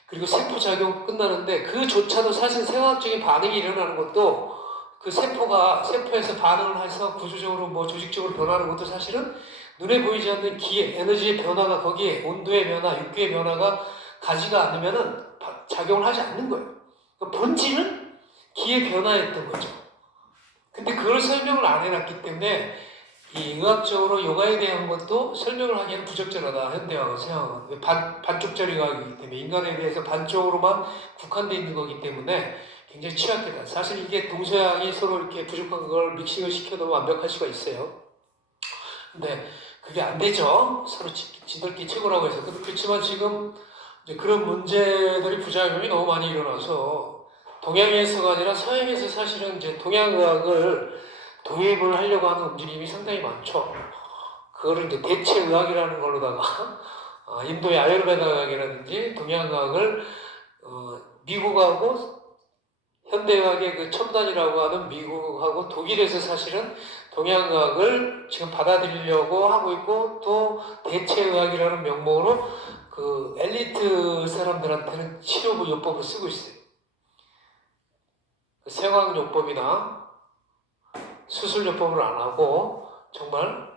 그리고 세포작용 끝나는데 그조차도 사실 생화학적인 반응이 일어나는 것도 그 세포에서 반응을 해서 구조적으로 뭐 조직적으로 변하는 것도 사실은 눈에 보이지 않는 기의 에너지의 변화가 거기에 온도의 변화, 육기의 변화가 가지가 않으면은 작용을 하지 않는 거예요. 그러니까 본질은 기의 변화였던 거죠. 근데 그걸 설명을 안 해놨기 때문에 이 의학적으로 요가에 대한 것도 설명을 하기에는 부적절하다. 현대화가 서양은 반쪽짜리 의학이기 때문에 인간에 대해서 반쪽으로만 국한되어 있는 거기 때문에 굉장히 취약하다. 사실 이게 동서양이 서로 이렇게 부족한 걸 믹싱을 시켜도 완벽할 수가 있어요. 근데 그게 안 되죠. 서로 지들끼리 최고라고 해서. 그렇지만 지금 이제 그런 문제들이 부작용이 너무 많이 일어나서 동양에서가 아니라 서양에서 사실은 이제 동양의학을 도입을 하려고 하는 움직임이 상당히 많죠. 그거를 이제 대체의학이라는 걸로다가 인도의 아유르베다학이라든지 동양의학을 미국하고 현대의학의 그 첨단이라고 하는 미국하고 독일에서 사실은 동양의학을 지금 받아들이려고 하고 있고 또 대체의학이라는 명목으로 그 엘리트 사람들한테는 치료요법을 쓰고 있어요. 생화요법이나 수술요법을 안 하고 정말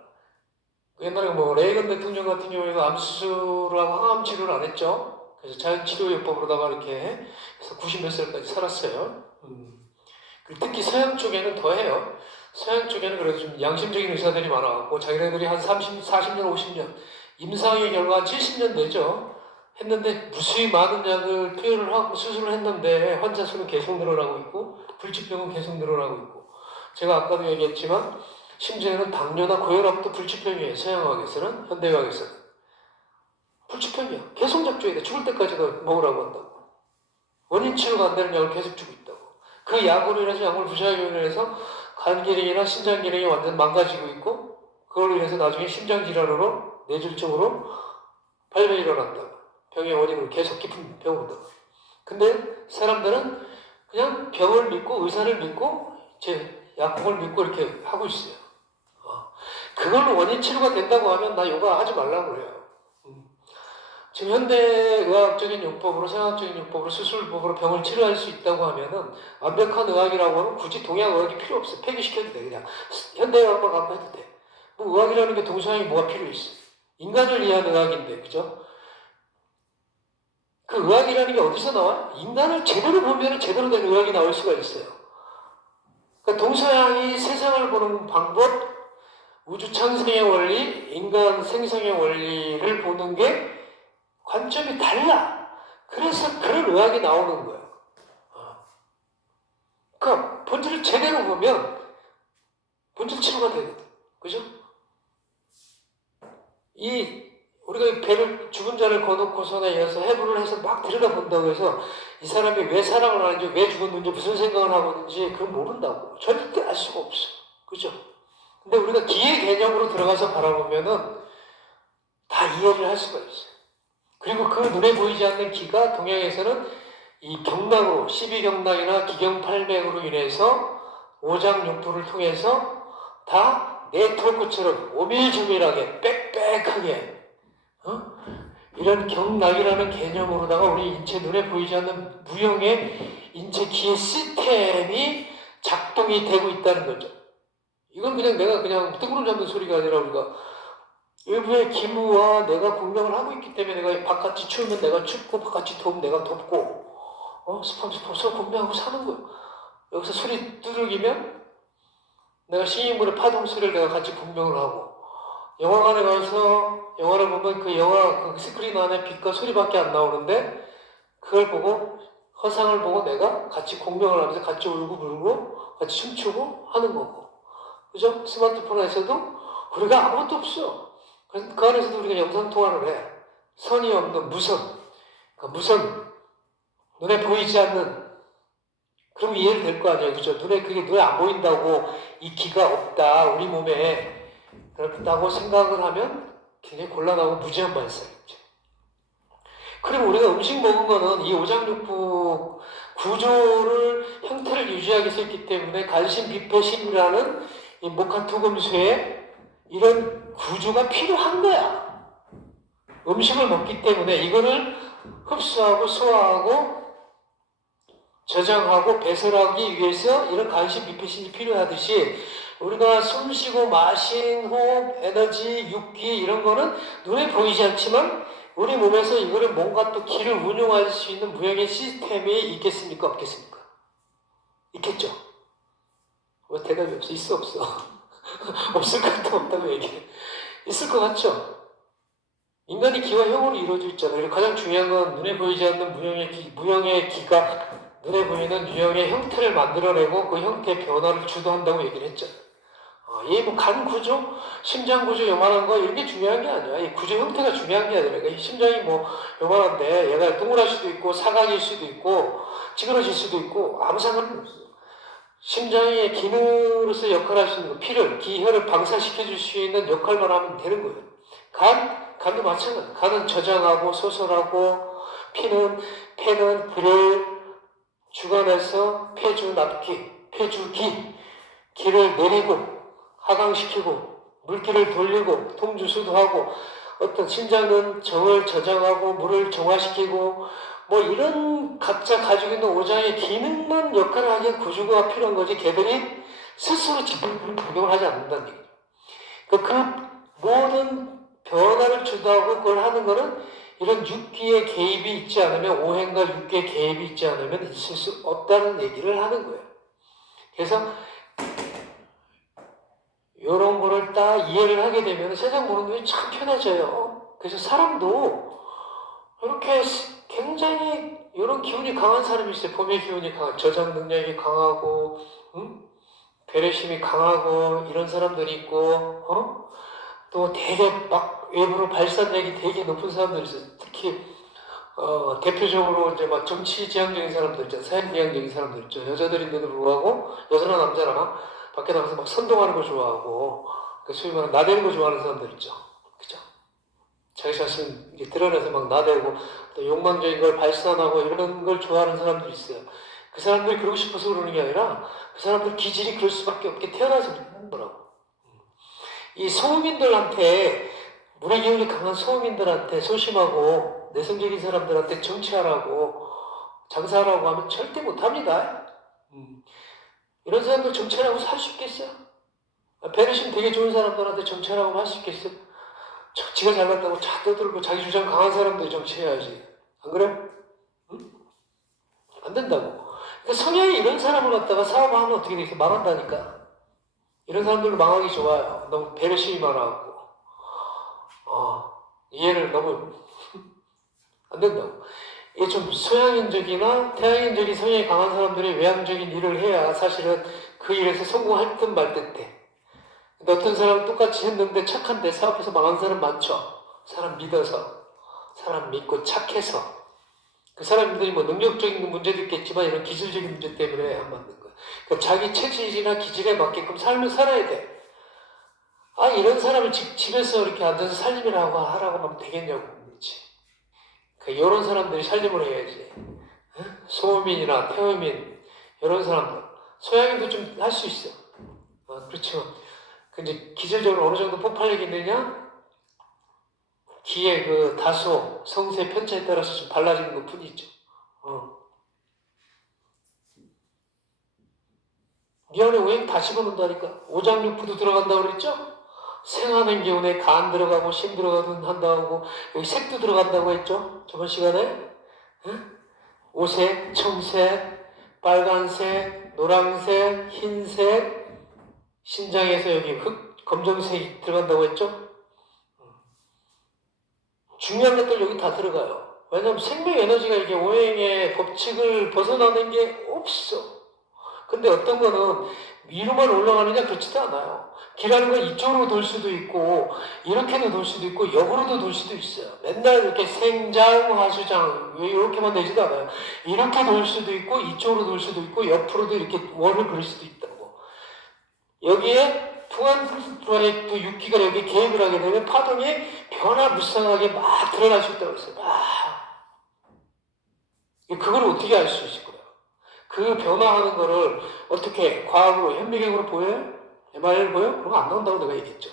옛날에 뭐 레이건 대통령 같은 경우에도 암 수술하고 항암 치료를 안 했죠. 그래서 자연치료요법으로다가 이렇게 해서 90몇 살까지 살았어요. 특히 서양 쪽에는 더 해요. 서양 쪽에는 그래도 좀 양심적인 의사들이 많아갖고 자기네들이 한 30, 40년, 50년 임상의 결과 70년 되죠. 했는데 무수히 많은 약을 투여를 하고 수술을 했는데 환자 수는 계속 늘어나고 있고 불치병은 계속 늘어나고 있고 제가 아까도 얘기했지만 심지어는 당뇨나 고혈압도 불치병이에요. 서양의학에서는 현대의학에서는 불치병이야. 계속 잡줘야 돼. 죽을 때까지도 먹으라고 한다고. 원인 치료가 안 되는 약을 계속 주고 있다고. 그 약으로 인해서 약물 부작용으로 인해서 간 기능이나 신장 기능이 완전 망가지고 있고 그걸로 인해서 나중에 심장 질환으로 뇌졸중으로 발병이 일어난다고. 병의 원인으로 계속 깊은 병으로다가. 근데 사람들은 그냥 병을 믿고 의사를 믿고 제 약국을 믿고 이렇게 하고 있어요. 그걸로 원인 치료가 된다고 하면 나 요가 하지 말라고 그래요. 지금 현대의학적인 요법으로 생학적인 요법으로 수술법으로 병을 치료할 수 있다고 하면은 완벽한 의학이라고는 굳이 동양의학이 필요 없어. 폐기시켜도 돼. 그냥 현대의학만 갖고 해도 돼. 뭐 의학이라는 게 동서양이 뭐가 필요 있어. 인간을 위한 의학인데 그죠? 그 의학이라는 게 어디서 나와? 인간을 제대로 보면 제대로 된 의학이 나올 수가 있어요. 그러니까 동서양이 세상을 보는 방법, 우주 창생의 원리, 인간 생성의 원리를 보는 게 관점이 달라. 그래서 그런 의학이 나오는 거예요. 그러니까 본질을 제대로 보면 본질 치료가 되거든. 그죠? 우리가 배를 죽은 자를 거놓고서에 이어서 해부를 해서 막 들여다본다고 해서 이 사람이 왜 사랑을 하는지 왜 죽었는지 무슨 생각을 하고 있는지 그걸 모른다고. 절대 알 수가 없어. 그죠? 근데 우리가 기의 개념으로 들어가서 바라보면은 다 이해를 할 수가 있어요. 그리고 그 눈에 보이지 않는 기가 동양에서는 이 경락으로 12경락이나 기경팔맥으로 인해서 오장육부를 통해서 다 네트워크처럼 오밀조밀하게 빽빽하게 이런 경락이라는 개념으로다가 우리 인체 눈에 보이지 않는 무형의 인체 기의 시스템이 작동이 되고 있다는 거죠. 이건 그냥 내가 그냥 뜬구름 잡는 소리가 아니라 우리가 일부의 기무와 내가 공명을 하고 있기 때문에 내가 바깥이 추우면 내가 춥고 바깥이 더우면 내가 덥고 스펀스펀 서로 공명하고 사는 거예요. 여기서 소리 두들기면 내가 싱잉볼의 파동 소리를 내가 같이 공명을 하고 영화관에 가서 영화를 보면 그 영화 그 스크린 안에 빛과 소리밖에 안 나오는데 그걸 보고 허상을 보고 내가 같이 공명을 하면서 같이 울고불고 같이 춤추고 하는 거고 그죠? 스마트폰에서도 우리가 아무것도 없어. 그래서 그 안에서도 우리가 영상통화를 해. 선이 없는 무선. 그러니까 무선. 눈에 보이지 않는. 그럼 이해를 될 거 아니에요. 그죠? 눈에 안 보인다고 이 기가 없다. 우리 몸에. 그렇다고 생각을 하면 굉장히 곤란하고 무지한 발상이죠. 그리고 우리가 음식 먹은 거는 이 오장육부 구조를 형태를 유지하기 위해서 했기 때문에 간신, 비폐심이라는 이 목화토금수의 이런 구조가 필요한 거야. 음식을 먹기 때문에 이거를 흡수하고 소화하고 저장하고 배설하기 위해서 이런 간식 비폐신이 필요하듯이 우리가 숨 쉬고 마신 호흡, 에너지, 육기 이런 거는 눈에 보이지 않지만 우리 몸에서 이거를 뭔가 또 기를 운용할 수 있는 무형의 시스템이 있겠습니까? 없겠습니까? 있겠죠? 왜 대답이 없어? 있어 없어? 없을 것 같아 없다고 얘기해. 있을 것 같죠? 인간이 기와 형으로 이루어져 있잖아요. 가장 중요한 건 눈에 보이지 않는 무형의 기가 눈에 보이는 유형의 형태를 만들어내고 그 형태의 변화를 주도한다고 얘기를 했잖아요. 이 뭐 간 구조, 심장 구조 요만한 거 이런 게 중요한 게 아니야. 이 구조 형태가 중요한 게 아니라 그러니까 심장이 뭐 요만한데 얘가 동그랄 수도 있고 사각일 수도 있고 찌그러질 수도 있고 아무 상관은 없어. 심장의 기능으로서 역할을 할 수 있는 거, 피를, 기혈을 방사시켜 줄 수 있는 역할만 하면 되는 거예요. 간도 마찬가지예요. 간은 저장하고 소설하고 폐는 불을 주관해서 폐주 납기, 폐주기, 기를 내리고 하강시키고 물기를 돌리고 통주수도 하고 어떤 신장은 정을 저장하고 물을 정화시키고 뭐 이런 각자 가지고 있는 오장의 기능만 역할을 하기에 구조가 필요한 거지 걔들이 스스로 지금 적용을 하지 않는다는 얘기죠. 그 모든 변화를 주도하고 그걸 하는 거는 이런 육기의 개입이 있지 않으면 오행과 육기의 개입이 있지 않으면 있을 수 없다는 얘기를 하는 거예요. 그래서 이런 거를 딱 이해를 하게 되면 세상 보는 눈이 참 편해져요. 그래서 사람도 이렇게 굉장히 이런 기운이 강한 사람이 있어요. 봄의 기운이 강한, 저장 능력이 강하고, 배려심이 강하고 이런 사람들이 있고, 또 되게 막 외부로 발산력이 되게 높은 사람들이 있어요. 특히 대표적으로 이제 막 정치 지향적인 사람들 있잖아요. 사회 지향적인 사람들 있죠. 여자들인데도 불구하고 여자나 남자나 밖에 나가서 막 선동하는 거 좋아하고 소위 말하는 나대는 거 좋아하는 사람들 있죠. 그죠? 자기 자신 드러내서 막 나대고 또 욕망적인 걸 발산하고 이런 걸 좋아하는 사람들이 있어요. 그 사람들이 그러고 싶어서 그러는 게 아니라 그 사람들 기질이 그럴 수밖에 없게 태어나서 그런 거라고. 이 소음인들한테 물의 기운이 강한 소음인들한테 소심하고 내성적인 사람들한테 정치하라고 장사하라고 하면 절대 못합니다. 이런 사람들 정치하라고 살 수 있겠어요? 배려심 되게 좋은 사람들한테 정치하라고 할 수 있겠어요? 지가 잘났다고 자 떠들고 자기 주장 강한 사람들이 정치해야지. 안 그래? 응? 안 된다고. 그러니까 성향이 이런 사람을 갖다가 사업하면 어떻게 돼? 이렇게 망한다니까. 이런 사람들로 망하기 좋아요. 너무 배려심이 많아갖고. 이해를 너무 안 된다고. 이게 좀 소양인적이나 태양인적인 성향이 강한 사람들이 외향적인 일을 해야 사실은 그 일에서 성공할 듯 말 듯 해. 근데 어떤 사람은 똑같이 했는데 착한데 사업에서 망한 사람 많죠. 사람 믿어서, 사람 믿고 착해서. 그 사람들이 뭐 능력적인 문제도 있겠지만 이런 기질적인 문제 때문에 안 맞는 거예요. 그러니까 자기 체질이나 기질에 맞게끔 삶을 살아야 돼. 이런 사람을 집에서 이렇게 앉아서 살림이라고 하라고 하면 되겠냐고. 그렇지. 그러니까 이런 사람들이 살림을 해야지. 소음인이나 태음인 이런 사람들. 소양인도 좀 할 수 있어. 그렇죠. 근데 기질적으로 어느 정도 폭발력이 있느냐? 기의 그 다소, 성세, 편차에 따라서 좀 달라지는 것 뿐이죠. 미안해, 오행 다 집어넣는다니까. 오장육부도 들어간다고 그랬죠? 생하는 기운에 간 들어가고, 심 들어가고, 한다고, 여기 색도 들어간다고 했죠? 저번 시간에? 오색, 청색, 빨간색, 노란색, 흰색, 신장에서 여기 검정색이 들어간다고 했죠? 중요한 것들 여기 다 들어가요. 왜냐하면 생명 에너지가 이게 오행의 법칙을 벗어나는 게 없어. 근데 어떤 거는 위로만 올라가느냐 그렇지도 않아요. 길하는 건 이쪽으로 돌 수도 있고 이렇게도 돌 수도 있고 역으로도 돌 수도 있어요. 맨날 이렇게 생장, 화수장 이렇게만 되지도 않아요. 이렇게 돌 수도 있고 이쪽으로 돌 수도 있고 옆으로도 이렇게 원을 그릴 수도 있다고. 여기에 풍한프로의 또 육기가 여기 개입을 하게 되면 파동이 변화무쌍하게 막 드러날 수 있다고 했어요. 그걸 어떻게 알 수 있을 거예요? 그 변화하는 거를 어떻게 과학으로, 현미경으로 보여요? MRI를 보여? 그런 거 안 나온다고 내가 얘기했죠.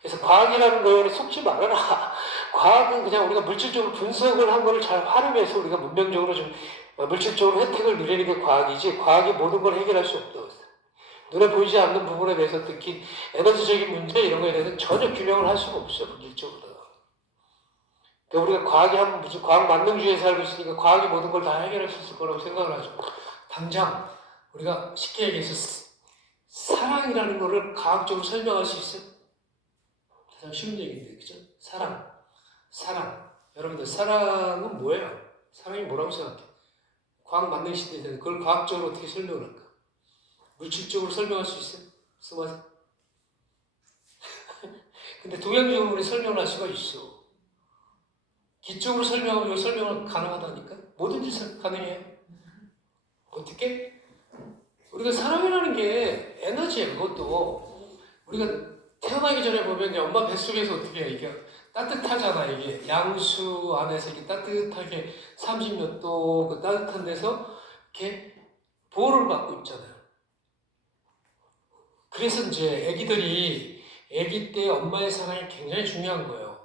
그래서 과학이라는 거에 속지 말아라. 과학은 그냥 우리가 물질적으로 분석을 한 거를 잘 활용해서 우리가 문명적으로 좀 물질적으로 혜택을 누리는 게 과학이지 과학이 모든 걸 해결할 수 없다고 했어요. 눈에 보이지 않는 부분에 대해서 특히 에너지적인 문제 이런 거에 대해서는 전혀 규명을 할 수가 없어요. 물질적으로. 그러니까 우리가 과학이 한 무슨 과학 만능주의에 살고 있으니까 과학이 모든 걸 다 해결할 수 있을 거라고 생각을 하죠. 당장 우리가 쉽게 얘기해서 사랑이라는 거를 과학적으로 설명할 수 있어요? 가장 쉬운 얘기인데, 그죠? 사랑. 여러분들 사랑은 뭐예요? 사랑이 뭐라고 생각해? 과학 만능 시대에 그걸 과학적으로 어떻게 설명을 할까? 물질적으로 설명할 수 있어요? 스마트. 근데 동양적으로 우리 설명을 할 수가 있어. 기적으로 설명하면 설명은 가능하다니까? 뭐든지 가능해요. 어떻게? 우리가 사랑이라는 게 에너지예요. 그것도 우리가 태어나기 전에 보면 엄마 뱃속에서 어떻게 해? 이게 따뜻하잖아. 이게 양수 안에서 이렇게 따뜻하게 30몇 도 그 따뜻한 데서 이렇게 보호를 받고 있잖아요. 그래서 이제 아기 때 엄마의 사랑이 굉장히 중요한 거예요.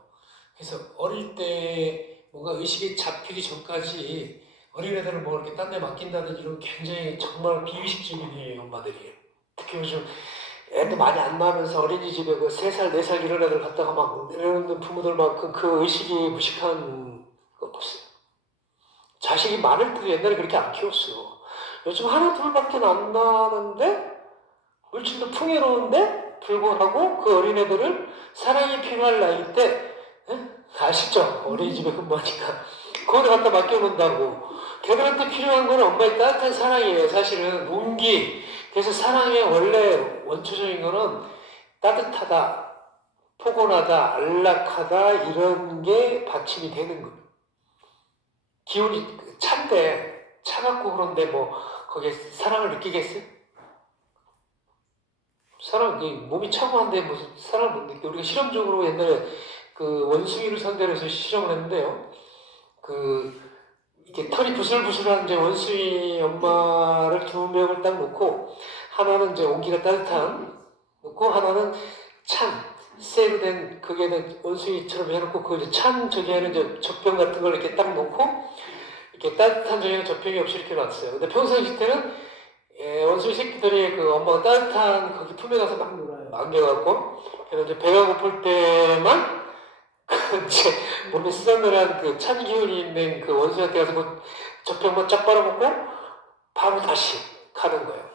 그래서 어릴 때 뭔가 의식이 잡히기 전까지 어린애들을 뭐 이렇게 딴 데 맡긴다든지 이런 굉장히 정말 비의식적인 엄마들이에요. 특히 요즘 애들 많이 안 낳으면서 어린이집에 그 3살, 4살 이런 애들 갖다가 막 내려놓는 부모들만큼 그 의식이 무식한 거 없어요. 자식이 많을 때도 옛날에 그렇게 안 키웠어요. 요즘 하나, 둘밖에 안 나는데 물질도 풍요로운데 불구하고 그 어린애들을 사랑이 필요할 나이 때 아시죠? 어린이집에 근무하니까 그거를 갖다 맡겨놓는다고. 걔들한테 필요한 건 엄마의 따뜻한 사랑이에요. 사실은 온기. 그래서 사랑의 원래 원초적인 거는 따뜻하다, 포근하다, 안락하다 이런 게 받침이 되는 거예요. 기운이 찬데 차갑고 그런데 뭐 거기에 사랑을 느끼겠어요? 사람 몸이 차고 한데 무슨 사랑을 못 느껴. 우리가 실험적으로 옛날에 그 원숭이를 상대로 해서 실험을 했는데요. 그 이게 털이 부슬부슬한 이제 원숭이 엄마를 2명을 딱 놓고 하나는 이제 온기가 따뜻한 놓고 하나는 찬 쇠로 된 그게 원숭이처럼 해놓고 그 이제 찬 저기에는 이제 젖병 같은 걸 이렇게 딱 놓고 이렇게 따뜻한 저기에는 젖병이 없이 이렇게 놨어요. 근데 평상시 때는 원숭이 새끼들이 그 엄마가 따뜻한 거기 품에 가서 막 놀아요. 안겨갖고 그래서 이제 배가 고플 때만 이제 몸에 쓰다늘한 그 찬 기운이 있는 그 원숭이한테 가서 그 젖병만 쫙 빨아먹고 바로 다시 가는 거예요.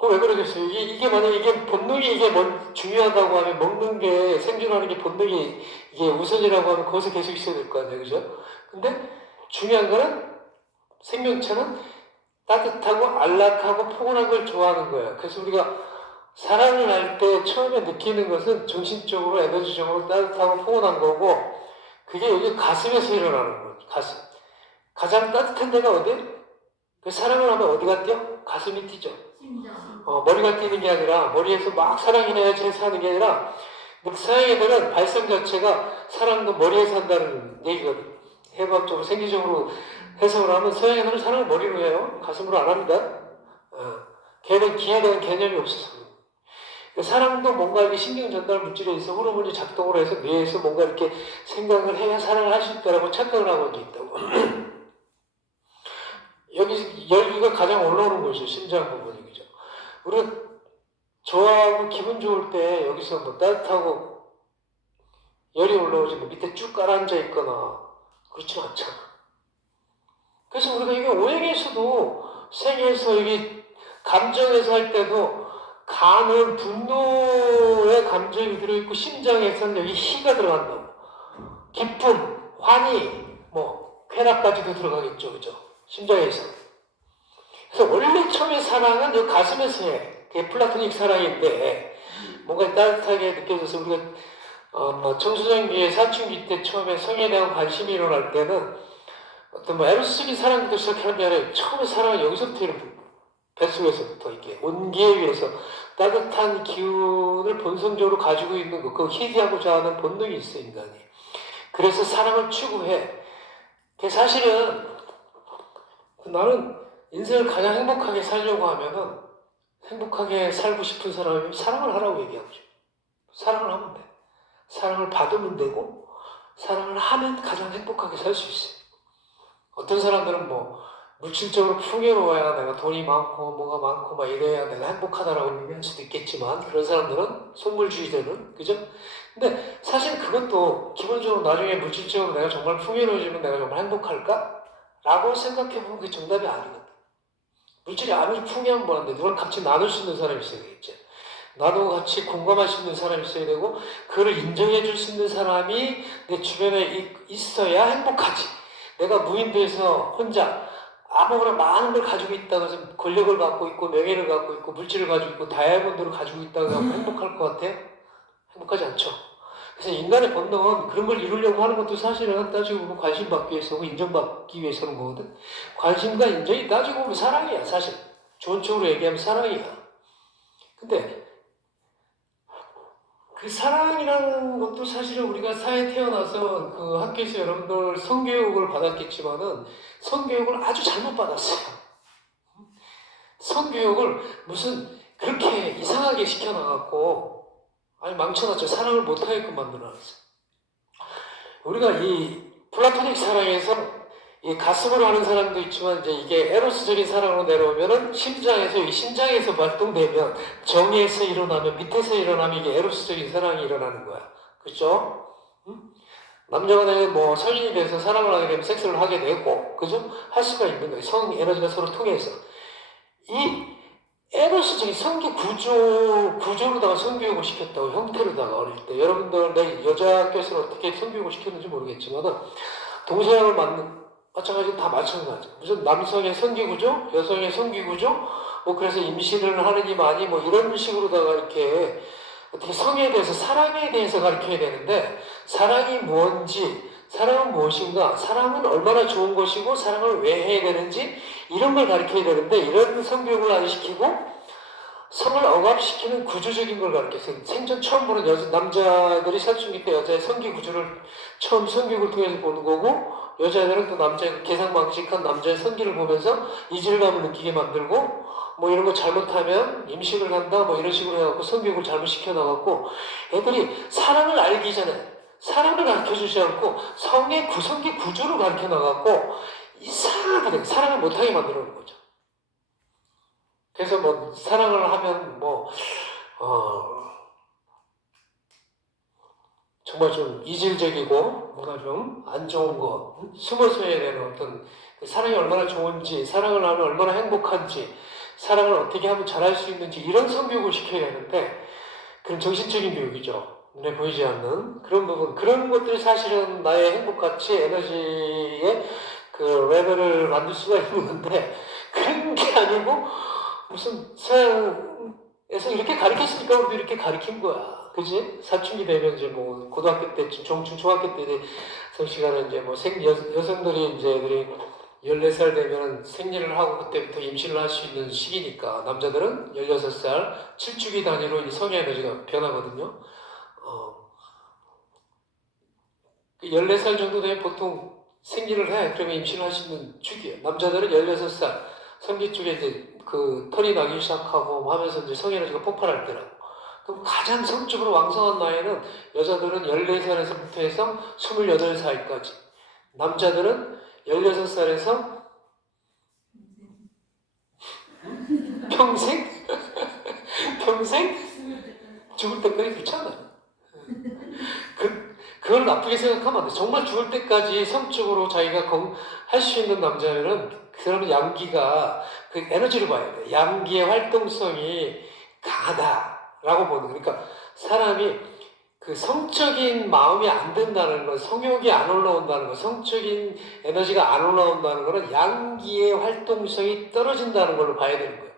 왜 그러겠어요? 이게 만약에 이게 본능이 이게 중요하다고 하면 먹는 게 생존하는 게 본능이 이게 우선이라고 하면 거기서 계속 있어야 될 거 아니에요. 그죠? 근데 중요한 거는 생명체는 따뜻하고 안락하고 포근한 걸 좋아하는 거예요. 그래서 우리가 사랑을 할 때 처음에 느끼는 것은 정신적으로 에너지적으로 따뜻하고 포근한 거고 그게 여기 가슴에서 일어나는 거예요. 가슴. 가장 따뜻한 데가 어디? 그 사랑을 하면 어디가 뛰어? 가슴이 뛰죠. 머리가 뛰는 게 아니라 머리에서 막 사랑이 나야지 해서 하는 게 아니라 서양애들은 발성 자체가 사랑도 머리에서 한다는 얘기거든요. 해부학적으로 생리적으로 해석을 하면 서양애들은 사랑을 머리로 해요. 가슴으로 안 합니다. 걔는 기에 대한 개념이 없어서 사랑도 뭔가 이렇게 신경 전달 물질에 있어 호르몬이 작동을 해서 뇌에서 뭔가 이렇게 생각을 해야 사랑을 할 수 있다라고 착각을 하고 있다고. 여기 열기가 가장 올라오는 곳이죠. 심장 부분이 그죠. 우리가 좋아하고 기분 좋을 때 여기서 뭐 따뜻하고 열이 올라오지 뭐 밑에 쭉 가라앉아 있거나 그렇진 않잖아. 그래서 우리가 이게 오행에서도 생에서 이게 감정에서 할 때도 간은 분노의 감정이 들어있고 심장에서는 여기 희가 들어간다고. 기쁨, 환희, 뭐 쾌락까지도 들어가겠죠. 그죠? 심장에서. 그래서 원래 처음에 사랑은 여 가슴에서 해. 그게 플라토닉 사랑인데 뭔가 따뜻하게 느껴져서 우리가 청소년기에 사춘기 때 처음에 성에 대한 관심이 일어날 때는 어떤 뭐 에로스적인 사랑부터 시작하는 게 아니라 처음에 사랑은 여기서부터 일어나요. 뱃속에서부터 이게 온기에 의해서 따뜻한 기운을 본성적으로 가지고 있는 거, 그 희귀하고자 하는 본능이 있어 인간이. 그래서 사랑을 추구해. 사실은 나는 인생을 가장 행복하게 살려고 하면은 행복하게 살고 싶은 사람이 사랑을 하라고 얘기하죠. 사랑을 하면 돼. 사랑을 받으면 되고 사랑을 하면 가장 행복하게 살 수 있어요. 어떤 사람들은 뭐 물질적으로 풍요로워야 내가 돈이 많고 뭐가 많고 막 이래야 내가 행복하다라고 얘기할 수도 있겠지만 그런 사람들은 속물주의자는 그죠? 근데 사실 그것도 기본적으로 나중에 물질적으로 내가 정말 풍요로워지면 내가 정말 행복할까? 라고 생각해보면 그게 정답이 아니거든. 물질이 아무리 풍요하면 뭐한데 누구랑 같이 나눌 수 있는 사람이 있어야 되겠지. 나도 같이 공감할 수 있는 사람이 있어야 되고 그를 인정해 줄 수 있는 사람이 내 주변에 있어야 행복하지. 내가 무인도에서 혼자 아무거나 많은 걸 가지고 있다고 해서 권력을 갖고 있고 명예를 갖고 있고 물질을 가지고 있고 다이아몬드를 가지고 있다고 하면 행복할 것 같아요? 행복하지 않죠. 그래서 인간의 본능은 그런 걸 이루려고 하는 것도 사실은 따지고 보면 관심받기 위해서고 인정받기 위해서는 거거든. 관심과 인정이 따지고 보면 사랑이야 사실. 좋은 쪽으로 얘기하면 사랑이야. 근데 그 사랑이라는 것도 사실은 우리가 사회에 태어나서 그 학교에서 여러분들 성교육을 받았겠지만은 성교육을 아주 잘못 받았어요. 성교육을 무슨 그렇게 이상하게 시켜놔갖고 아니 망쳐놨죠. 사랑을 못하게끔 만들어놨어요. 우리가 이 플라토닉 사랑에서 이 가슴으로 하는 사랑도 있지만 이제 이게 에로스적인 사랑으로 내려오면은 심장에서 이 심장에서 발동되면 정에서 일어나면 밑에서 일어나면 이게 에로스적인 사랑이 일어나는 거야. 그죠? 남자가 되면 뭐 성인이 돼서 사랑을 하게 되면 섹스를 하게 되고 그죠? 할 수가 있는 거예요. 성 에너지가 서로 통해서 이 에너지적인 성기 구조로다가 성교육을 시켰다고 형태로다가 어릴 때 여러분들 내 여자 학교에서는 어떻게 성교육을 시켰는지 모르겠지만 동서양을 마찬가지로 다 마찬가지. 무슨 남성의 성기 구조, 여성의 성기 구조, 뭐 그래서 임신을 하느니 마니 뭐 이런 식으로다가 이렇게 어떻게 성에 대해서 사랑에 대해서 가르쳐야 되는데 사랑이 뭔지 사랑은 무엇인가 사랑은 얼마나 좋은 것이고 사랑을 왜 해야 되는지 이런 걸 가르쳐야 되는데 이런 성교육을 안 시키고 성을 억압시키는 구조적인 걸 가르쳤어요. 생전 처음 보는 남자들이 사춘기 때 여자의 성기 구조를 처음 성교육을 통해서 보는 거고 여자애들은 또 남자의 개상망측한 남자의 성기를 보면서 이질감을 느끼게 만들고 뭐 이런 거 잘못하면 임신을 한다 뭐 이런 식으로 해갖고 성교육을 잘못 시켜놔갖고 애들이 사랑을 알기 전에 사랑을 가르쳐주지 않고 성의 구성기 구조를 가르쳐놔갖고 이상하게 돼. 사랑을 못하게 만들어놓은 거죠. 그래서 뭐 사랑을 하면 뭐 정말 좀 이질적이고 뭔가 좀 안 좋은 거 숨어서 해야 되는 어떤 사랑이 얼마나 좋은지 사랑을 하면 얼마나 행복한지 사랑을 어떻게 하면 잘할 수 있는지 이런 성교육을 시켜야 되는데 그런 정신적인 교육이죠. 눈에 보이지 않는 그런 부분 그런 것들이 사실은 나의 행복같이 에너지의 그 레벨을 만들 수가 있는데 그런 게 아니고 무슨 서양에서 이렇게 가르쳤으니까 우리도 이렇게 가르친 거야. 그지? 사춘기 되면 이제 뭐 고등학교 때쯤 중학교 때 성시간에 이제 뭐 여성들이 이제 애들이 14살 되면 생리를 하고 그때부터 임신을 할 수 있는 시기니까 남자들은 16살 7주기 단위로 이 성의 에너지가 변하거든요. 14살 정도 되면 보통 생리를 해. 그러면 임신을 할 수 있는 주기예요. 남자들은 16살 성기 쪽에 이제 그 털이 나기 시작하고 하면서 이제 성에너지가 폭발할 때라고. 그럼 가장 성적으로 왕성한 나이는 여자들은 14살에서부터 해서 28살까지. 남자들은 16살에서 평생? 평생? 죽을 때까지 그렇잖아요. 그걸 나쁘게 생각하면 안 돼. 정말 죽을 때까지 성적으로 자기가 할 수 있는 남자면은 그 사람은 양기가 그 에너지를 봐야 돼. 양기의 활동성이 강하다라고 보는. 그러니까 사람이 그 성적인 마음이 안 된다는 건, 성욕이 안 올라온다는 건, 성적인 에너지가 안 올라온다는 거는 양기의 활동성이 떨어진다는 걸로 봐야 되는 거예요.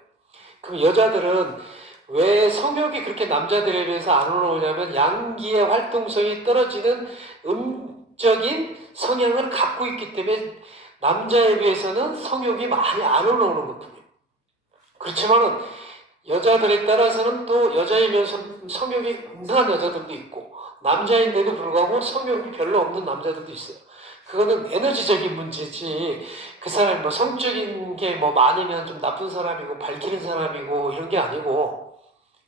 그럼 여자들은 왜 성욕이 그렇게 남자들에 비해서 안 올라오냐면 양기의 활동성이 떨어지는 음적인 성향을 갖고 있기 때문에 남자에 비해서는 성욕이 많이 안 올라오는 것뿐이에요. 그렇지만은 여자들에 따라서는 또 여자이면서 성욕이 굉장한 여자들도 있고 남자인데도 불구하고 성욕이 별로 없는 남자들도 있어요. 그거는 에너지적인 문제지 그 사람이 뭐 성적인 게 뭐 많으면 좀 나쁜 사람이고 밝히는 사람이고 이런 게 아니고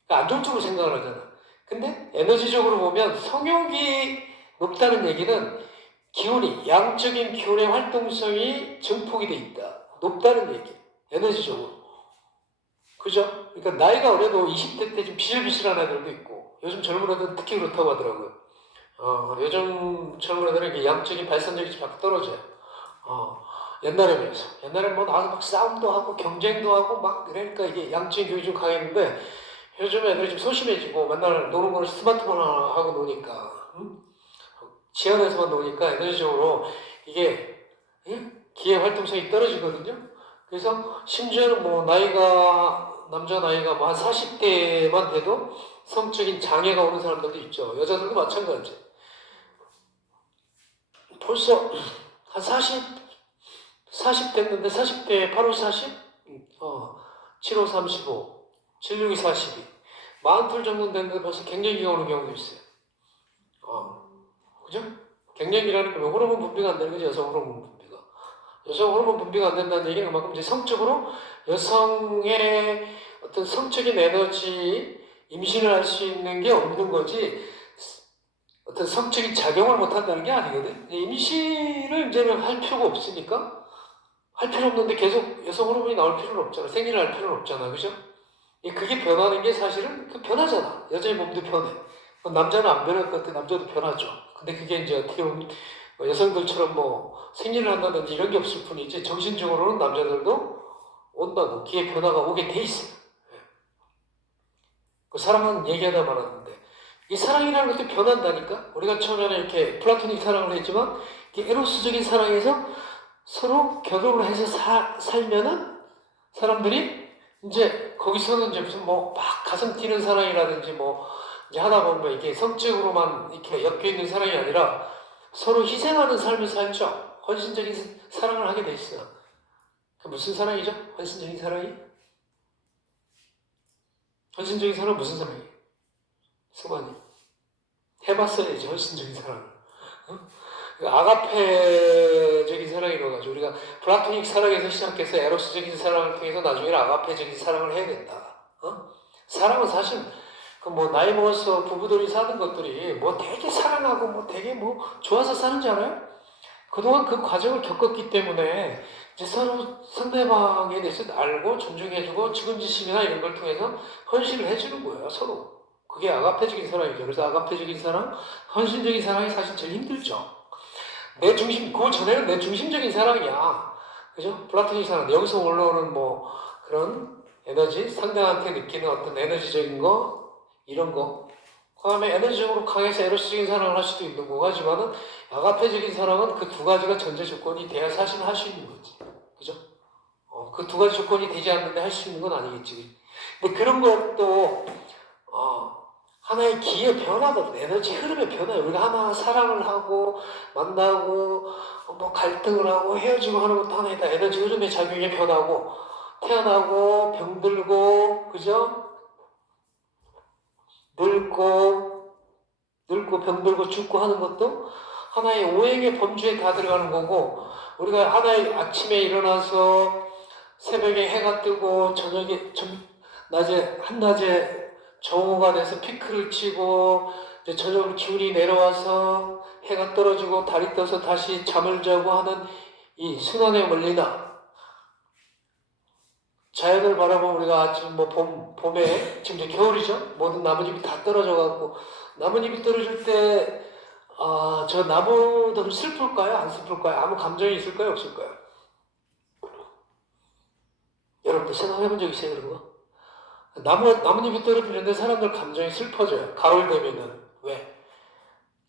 안 좋은 쪽으로 생각을 하잖아. 근데 에너지적으로 보면 성욕이 높다는 얘기는 기운이 양적인 기운의 활동성이 증폭이 돼 있다. 높다는 얘기. 에너지적으로. 그죠? 그러니까 나이가 어려도 20대 때 좀 비실비실한 애들도 있고 요즘 젊은 애들은 특히 그렇다고 하더라고요. 요즘 젊은 애들은 양적인 발산력이 좀 떨어져요. 옛날에 비해서. 옛날에 뭐 나와서 막 싸움도 하고 경쟁도 하고 막 그러니까 이게 양적인 교육이 좀 강했는데 요즘 애들이 좀 소심해지고 맨날 노는 거는 스마트폰 하고 노니까 지하에서만 노니까 에너지적으로 이게 기의 활동성이 떨어지거든요. 그래서 심지어는 뭐 남자 나이가 뭐 한 40대만 돼도 성적인 장애가 오는 사람들도 있죠. 여자들도 마찬가지. 벌써 한 40 됐는데 40대 8호 40? 7호 35, 76이 42. 40 정도 됐는데 벌써 갱년기가 오는 경우도 있어요. 그죠? 갱년기라는 게 호르몬 분비가 안 되는 거죠. 여성 호르몬 분비가. 여성 호르몬 분비가 안 된다는 얘기는 그만큼 이제 성적으로 여성의 어떤 성적인 에너지, 임신을 할 수 있는 게 없는 거지, 어떤 성적인 작용을 못 한다는 게 아니거든. 임신을 이제는 할 필요가 없으니까, 할 필요 없는데 계속 여성 호르몬이 나올 필요는 없잖아. 생리를 할 필요는 없잖아. 그죠? 그게 변하는 게 사실은 변하잖아. 여자의 몸도 변해. 남자는 안 변할 것 같아. 남자도 변하죠. 근데 그게 이제 어떻게 보면 여성들처럼 뭐 생리를 한다든지 이런 게 없을 뿐이지, 정신적으로는 남자들도 온다고, 기의 변화가 오게 돼 있어. 그 사랑은 얘기하다 말았는데, 이 사랑이라는 것도 변한다니까. 우리가 처음에는 이렇게 플라토닉 사랑을 했지만, 이게 에로스적인 사랑에서 서로 결혼을 해서 살면은 사람들이 이제 거기서는 이제 무슨 뭐 막 가슴 뛰는 사랑이라든지 뭐 이제 하다 보면 이게 성적으로만 이렇게 엮여 있는 사랑이 아니라 서로 희생하는 삶을 살죠. 헌신적인 사랑을 하게 돼 있어요. 그 무슨 사랑이죠? 헌신적인 사랑이? 헌신적인 사랑은 무슨 사랑이에요? 승관이 해봤어야지, 헌신적인 사랑을. 어? 아가페적인 사랑이라고 하죠. 우리가 플라토닉 사랑에서 시작해서 에로스적인 사랑을 통해서 나중에는 아가페적인 사랑을 해야 된다. 사랑은 사실 그 뭐 나이 먹어서 부부들이 사는 것들이 뭐 되게 사랑하고 뭐 되게 뭐 좋아서 사는 줄 알아요? 그동안 그 과정을 겪었기 때문에 이제 서로 상대방에 대해서 알고 존중해주고 측은지심이나 이런 걸 통해서 헌신을 해주는 거예요, 서로. 그게 아가페적인 사랑이죠. 그래서 아가페적인 사랑, 헌신적인 사랑이 사실 제일 힘들죠. 내 중심, 그 전에는 내 중심적인 사랑이야. 그죠? 플라토닉 사랑. 여기서 올라오는 뭐 그런 에너지, 상대한테 느끼는 어떤 에너지적인 거, 이런 거. 그 다음에 에너지적으로 강해서 에로스적인 사랑을 할 수도 있는 거고 하지만은 아가페적인 사랑은 그 두 가지가 전제 조건이 돼야 사실 할 수 있는 거지. 그죠? 그 두 가지 조건이 되지 않는데 할 수 있는 건 아니겠지. 근데 그런 것도, 하나의 기의 변화거든. 에너지 흐름의 변화예요. 우리가 하나 사랑을 하고, 만나고, 뭐 갈등을 하고, 헤어지고 하는 것도 하나의 다 에너지 흐름의 작용에 변하고, 태어나고, 병들고, 그죠? 늙고, 병들고, 죽고 하는 것도 하나의 오행의 범주에 다 들어가는 거고, 우리가 하나의 아침에 일어나서 새벽에 해가 뜨고, 낮에, 한낮에 정오가 돼서 피크를 치고, 이제 저녁으로 기운이 내려와서 해가 떨어지고 달이 떠서 다시 잠을 자고 하는 이 순환의 원리나, 자연을 바라보면 우리가 아침 뭐 봄에, 지금 이제 겨울이죠? 모든 나뭇잎이 다 떨어져갖고, 나뭇잎이 떨어질 때, 저 나무들은 슬플까요? 안 슬플까요? 아무 감정이 있을까요? 없을까요? 여러분들 생각해본 적 있어요, 그런 거? 나뭇잎이 떨어지는데 사람들 감정이 슬퍼져요. 가을 되면은. 왜?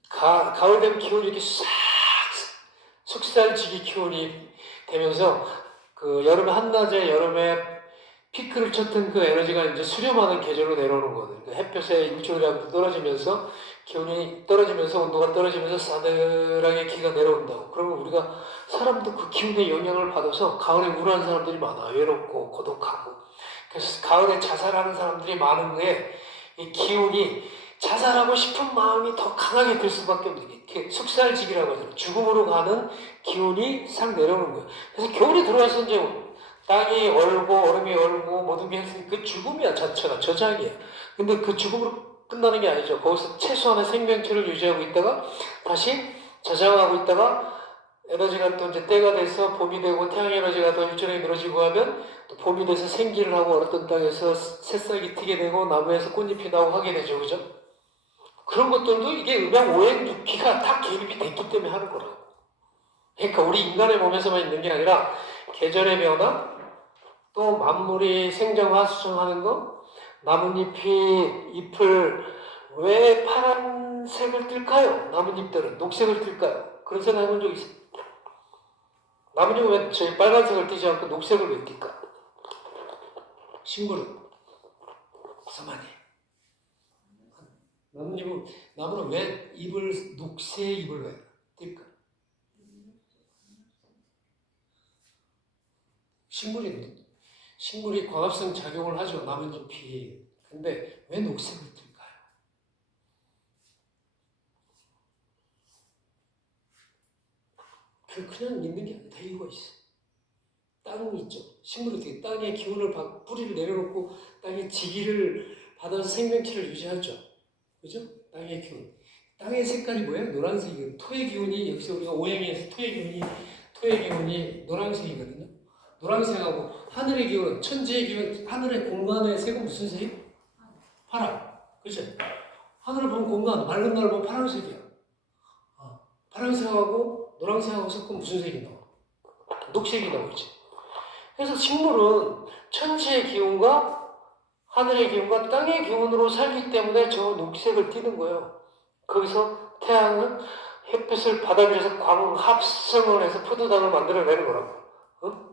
가을 되면 기온이 이렇게 싹 속살지기 기온이 되면서 그 여름에 한낮에 여름에 피크를 쳤던 그 에너지가 이제 수렴하는 계절로 내려오는 거거든요. 그러니까 햇볕에 일조량도 떨어지면서 기온이 떨어지면서 온도가 떨어지면서 싸늘하게 기가 내려온다고. 그러면 우리가 사람도 그 기운의 영향을 받아서 가을에 우울한 사람들이 많아. 외롭고 고독하고. 그래서 가을에 자살하는 사람들이 많은 거에 이 기운이 자살하고 싶은 마음이 더 강하게 들 수밖에 없는 게 숙살지기라고 하잖아요. 죽음으로 가는 기운이 싹 내려오는 거예요. 그래서 겨울이 들어와서 이제 땅이 얼고 얼음이 얼고 모든 게 했으니 그 죽음이야 자체가 저장이야. 근데 그 죽음으로 끝나는 게 아니죠. 거기서 최소한의 생명체를 유지하고 있다가 다시 저장하고 있다가 에너지가 또 이제 때가 돼서 봄이 되고 태양 에너지가 더 일정하게 늘어지고 하면 또 봄이 돼서 생기를 하고 얼었던 땅에서 새싹이 트게 되고 나무에서 꽃잎이 나오고 하게 되죠. 그죠? 그런 것들도 이게 음양 오행 육기가 다 개입이 됐기 때문에 하는 거라고. 그러니까 우리 인간의 몸에서만 있는 게 아니라 계절의 변화, 또 만물이 생정하수정하는 거, 나뭇잎이 잎을 왜 파란색을 띨까요? 나뭇잎들은 녹색을 띨까요? 그런 생각 해본 적 있어요? 나뭇잎은 왜 저희 빨간색을 띄지 않고 녹색을 왜 띨까? 식물은 가만히. 나무는 왜 녹색 잎을 왜 띨까? 식물이 광합성 작용을 하죠. 나뭇잎이. 근데 왜 녹색을 띨까요? 그냥 있는 게 아니라 다 이유가 있어. 딱 땅 있죠. 식물이 어떻게 땅에 기운을 뿌리를 내려놓고 땅에 지기를 받아서 생명체를 유지하죠. 그죠? 땅의 기운. 땅의 색깔이 뭐예요? 노란색이에요. 토의 기운이 여기서 우리가 오행에서 토의 기운이 노란색이거든요. 노란색하고 하늘의 기운, 천지의 기운, 하늘의 공간의 색은 무슨 색? 파랑. 그죠? 하늘을 보면 공간, 맑은 날 보면 파란색이야. 파란색하고 노란색하고 섞으면 무슨 색이 나와? 녹색이 나오지. 그래서 식물은 천지의 기운과 하늘의 기운과 땅의 기운으로 살기 때문에 저 녹색을 띠는 거예요. 거기서 태양은 햇빛을 받아들여서 광합성을 해서 포도당을 만들어내는 거라고. 어?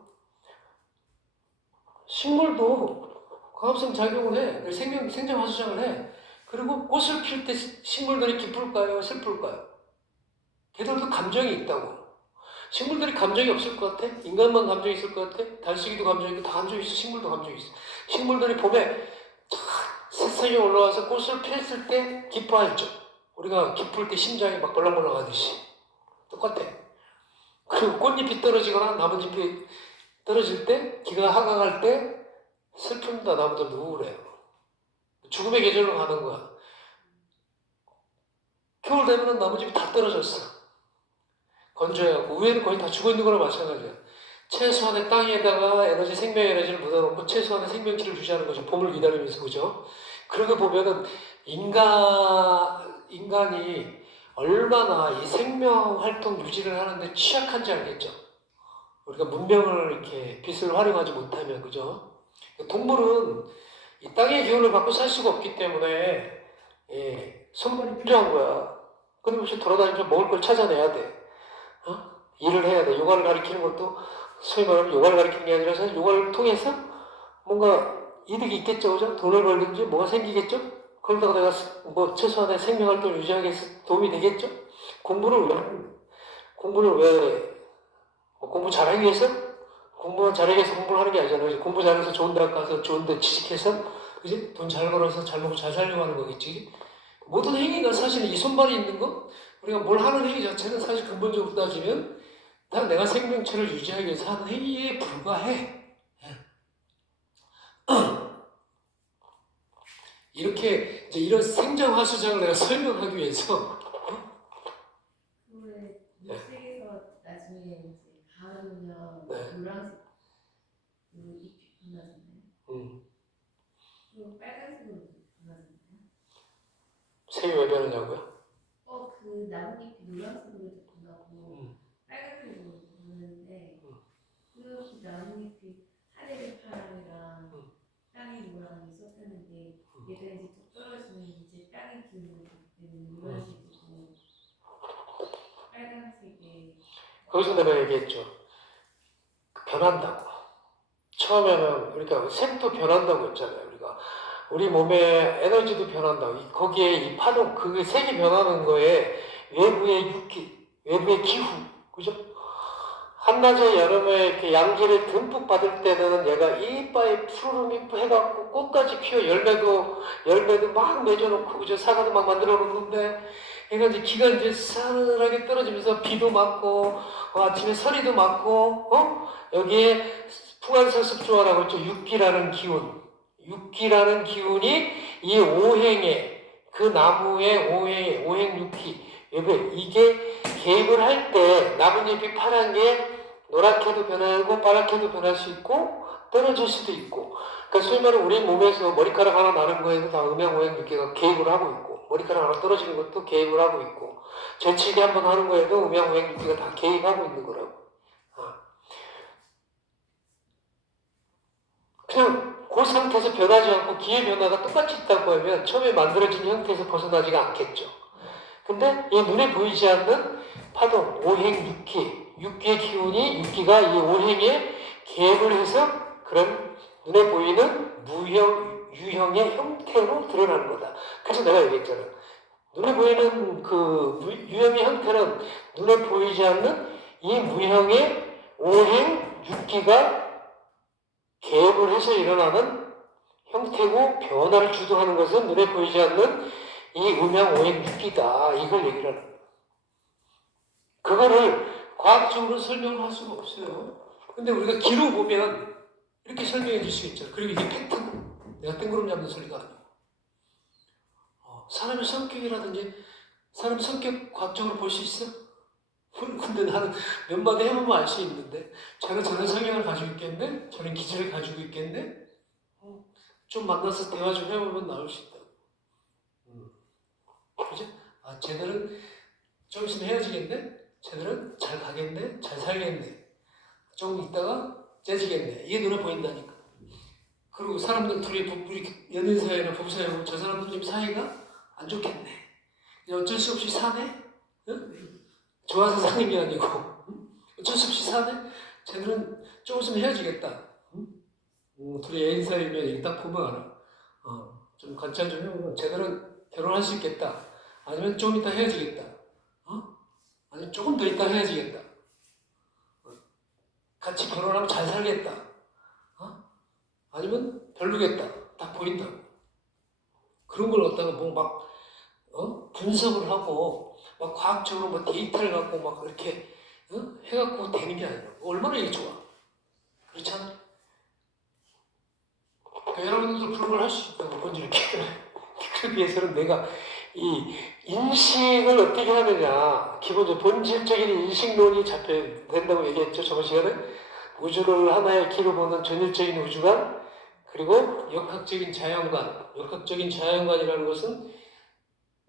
식물도 광합성 작용을 해. 생장화수장을 해. 그리고 꽃을 필 때 식물들이 기쁠까요? 슬플까요? 걔들도 감정이 있다고. 식물들이 감정이 없을 것 같아? 인간만 감정이 있을 것 같아? 달쓰기도 감정이 있고 다 감정이 있어. 식물도 감정이 있어. 식물들이 봄에 새싹이 올라와서 꽃을 폈을 때 기뻐하죠. 우리가 기쁠 때 심장이 막 벌렁벌렁 하듯이. 똑같아. 그리고 꽃잎이 떨어지거나 나뭇잎이 떨어질 때, 기가 하강할 때 슬픕니다. 나무들 우울해요. 죽음의 계절로 가는 거야. 겨울 되면 나뭇잎이 다 떨어졌어. 건조해갖고 위에는 거의 다 죽어있는 거랑 마찬가지야. 최소한의 땅에다가 생명 에너지를 묻어놓고 최소한의 생명체를 유지하는 거죠. 봄을 기다리면서. 그죠? 그러고 보면은 인간이 얼마나 이 생명 활동 유지를 하는데 취약한지 알겠죠? 우리가 문명을 이렇게 빛을 활용하지 못하면. 그죠? 동물은 이 땅의 기운을 받고 살 수가 없기 때문에 손발이 필요한 거야. 끊임없이 돌아다니면서 먹을 걸 찾아내야 돼. 일을 해야 돼. 요가를 가리키는 것도 소위 말하면 요가를 가리키는 게 아니라 사실 요가를 통해서 뭔가 이득이 있겠죠. 그죠? 돈을 벌든지 뭐가 생기겠죠? 그러다가 내가 뭐 최소한의 생명활동을 유지하기 위해서 도움이 되겠죠? 공부를 왜 공부 잘하기 위해서? 공부만 잘하기 위해서 공부를 하는 게 아니잖아요. 공부 잘해서 좋은 대학 가서 좋은 데 취직해서 그지? 돈 잘 벌어서 잘 먹고 잘 살려고 하는 거겠지. 모든 행위가 사실 이 손발이 있는 거, 우리가 뭘 하는 행위 자체는 사실 근본적으로 따지면 다 내가 생명체를 유지하기 위해서 하는 행위에 불과해. 이렇게 이제 이런 생장화수장을 내가 설명하기 위해서 왜 녹색에서 나중에 이제 가을이면 네. 노란색 잎이 변하잖아요. 그리고 빨간색으로 변하잖아요. 색이 왜 변하냐고요? 그 나뭇잎이 노란색으로 변하고 빨간색으로 변하는데 그 나뭇잎이 하늘의 파랑이랑 땅의 노랑이 섞였는데 얘가 이제 뚝 떨어지면 이제 땅의 기운을 받는 노란색이고 빨간색에 거기서 내가 얘기했죠. 변한다고. 처음에는 그러니까 색도 변한다고 했잖아요. 우리 몸의 에너지도 변한다고. 거기에 이 파동, 그 색이 변하는 거에 외부의 육기, 외부의 기후, 그죠? 한낮에 여름에 이렇게 양기를 듬뿍 받을 때는 얘가 이빨에 푸르름이 해갖고 꽃까지 피어 열매도 막 맺어놓고, 그죠? 사과도 막 만들어 놓는데, 얘가 이제 기가 이제 싸늘하게 떨어지면서 비도 맞고, 아침에 서리도 맞고, 여기에 풍한설습조화라고 했죠. 육기라는 기운이 이 오행에, 그 나무의 오행 육기, 이게 개입을 할 때 나뭇잎이 파란 게 노랗게도 변하고 빨갛게도 변할 수 있고 떨어질 수도 있고. 그러니까 소위 말해 우리 몸에서 머리카락 하나 나는 거에도 다 음양오행 육기가 개입을 하고 있고, 머리카락 하나 떨어지는 것도 개입을 하고 있고, 재치기 한번 하는 거에도 음양오행 육기가 다 개입하고 있는 거라고. 그냥 그 상태에서 변하지 않고 기의 변화가 똑같이 있다고 하면 처음에 만들어진 형태에서 벗어나지가 않겠죠. 근데 이 눈에 보이지 않는 파동, 오행, 육기의 기운이, 육기가 이 오행에 개입을 해서 그런 눈에 보이는 유형의 형태로 드러나는 거다. 그래서 내가 얘기했잖아. 눈에 보이는 그 유형의 형태는 눈에 보이지 않는 이 무형의 오행, 육기가 개입을 해서 일어나는 형태고, 변화를 주도하는 것은 눈에 보이지 않는 이 음양 오행 육기다. 이걸 얘기를 하는 거예요. 그거를 과학적으로 설명할 수가 없어요. 근데 우리가 기로 보면 이렇게 설명해 줄 수 있죠. 그리고 이게 팩트고 내가 뜬구름 잡는 소리가 아니고 사람의 성격이라든지 사람 성격 과학적으로 볼 수 있어? 근데 나는 몇 마디 해보면 알 수 있는데 저는 저런 성향을 가지고 있겠네? 저런 기질을 가지고 있겠네? 좀 만나서 대화 좀 해보면 나올 수 있다. 그죠? 쟤들은 좀 있으면 헤어지겠네? 쟤들은 잘 가겠네? 잘 살겠네? 조금 있다가 째지겠네? 이게 눈에 보인다니까. 그리고 사람들 둘이 우리 연인 사이나 부부 사이에 보면 저 사람들 좀 사이가 안 좋겠네. 어쩔 수 없이 사네? 응? 좋아서 사는 게 아니고 어쩔 수 없이 사네? 쟤들은 조금 있으면 헤어지겠다. 둘이 애인 사이면 이렇게 딱 보면 알아. 좀 관찰 좀 해보면 쟤들은 결혼할 수 있겠다. 아니면 좀 이따 헤어지겠다. 아니면 조금 더 이따 헤어지겠다. 같이 결혼하면 잘 살겠다. 아니면 별로겠다. 딱 보인다고. 그런 걸 갖다가 분석을 하고 막 과학적으로 뭐 데이터를 갖고 막 이렇게 해갖고 되는 게 아니라 얼마나 이게 좋아. 그렇지 않아? 그러니까 여러분들도 그런 걸 할 수 있다고 뭔지 이렇게. 그러기 위해서는 내가 이 인식을 어떻게 하느냐, 기본적으로 본질적인 인식론이 잡혀야 된다고 얘기했죠 저번 시간에. 우주를 하나의 키로 보는 전일적인 우주관, 그리고 역학적인 자연관. 역학적인 자연관이라는 것은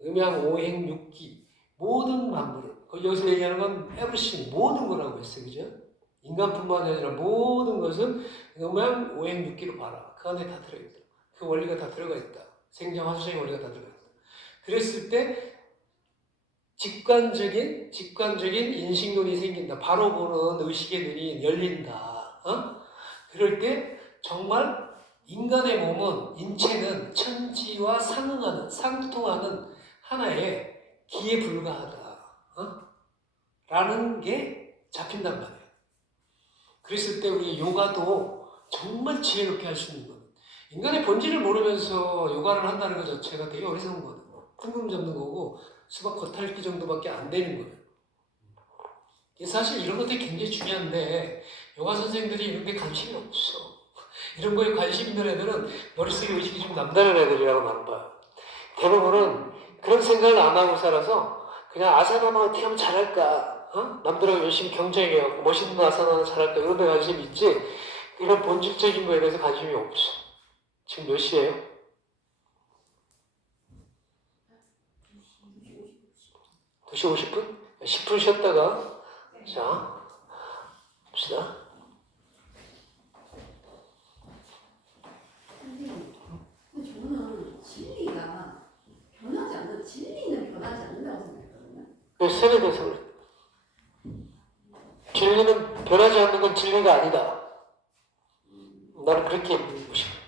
음양, 오행, 육기, 모든 만물을, 여기서 얘기하는 건 everything, 모든 거라고 했어요. 그죠? 인간뿐만 아니라 모든 것은 음양, 오행, 육기로 봐라. 그 안에 다 들어있다. 그 원리가 다 들어가 있다. 생장, 화수의 원리가 다 들어가 있다. 그랬을 때 직관적인 인식론이 생긴다. 바로 보는 의식의 눈이 열린다. 그럴 때 정말 인간의 몸은, 인체는 천지와 상통하는 하나의 기에 불과하다. 라는 게 잡힌단 말이에요. 그랬을 때 우리 요가도 정말 지혜롭게 할 수 있는 거예요. 인간의 본질을 모르면서 요가를 한다는 것 자체가 되게 어리석은 거예요. 뜬금 잡는 거고 수박 겉핥기 정도밖에 안 되는 거예요. 사실 이런 것들이 굉장히 중요한데 요가 선생님들이 이런 데 관심이 없어. 이런 거에 관심 있는 애들은 머릿속에 의식이 좀 남다른 애들이라고 나는 봐요. 대부분은 그런 생각을 안 하고 살아서 그냥 아사나만 어떻게 하면 잘할까, 남들하고 열심히 경쟁해갖고 멋있는 아사나는 잘할까 이런 데 관심이 있지 이런 본질적인 거에 대해서 관심이 없어. 지금 몇 시예요? 2시 50분? 10분 쉬었다가 자 봅시다. 선생님, 근데 저는 진리가 변하지 않는, 진리는 변하지 않는다고 생각했거든요. 세례돼서 그래. 진리는 변하지 않는 건 진리가 아니다. 나는 그렇게 믿고 싶어.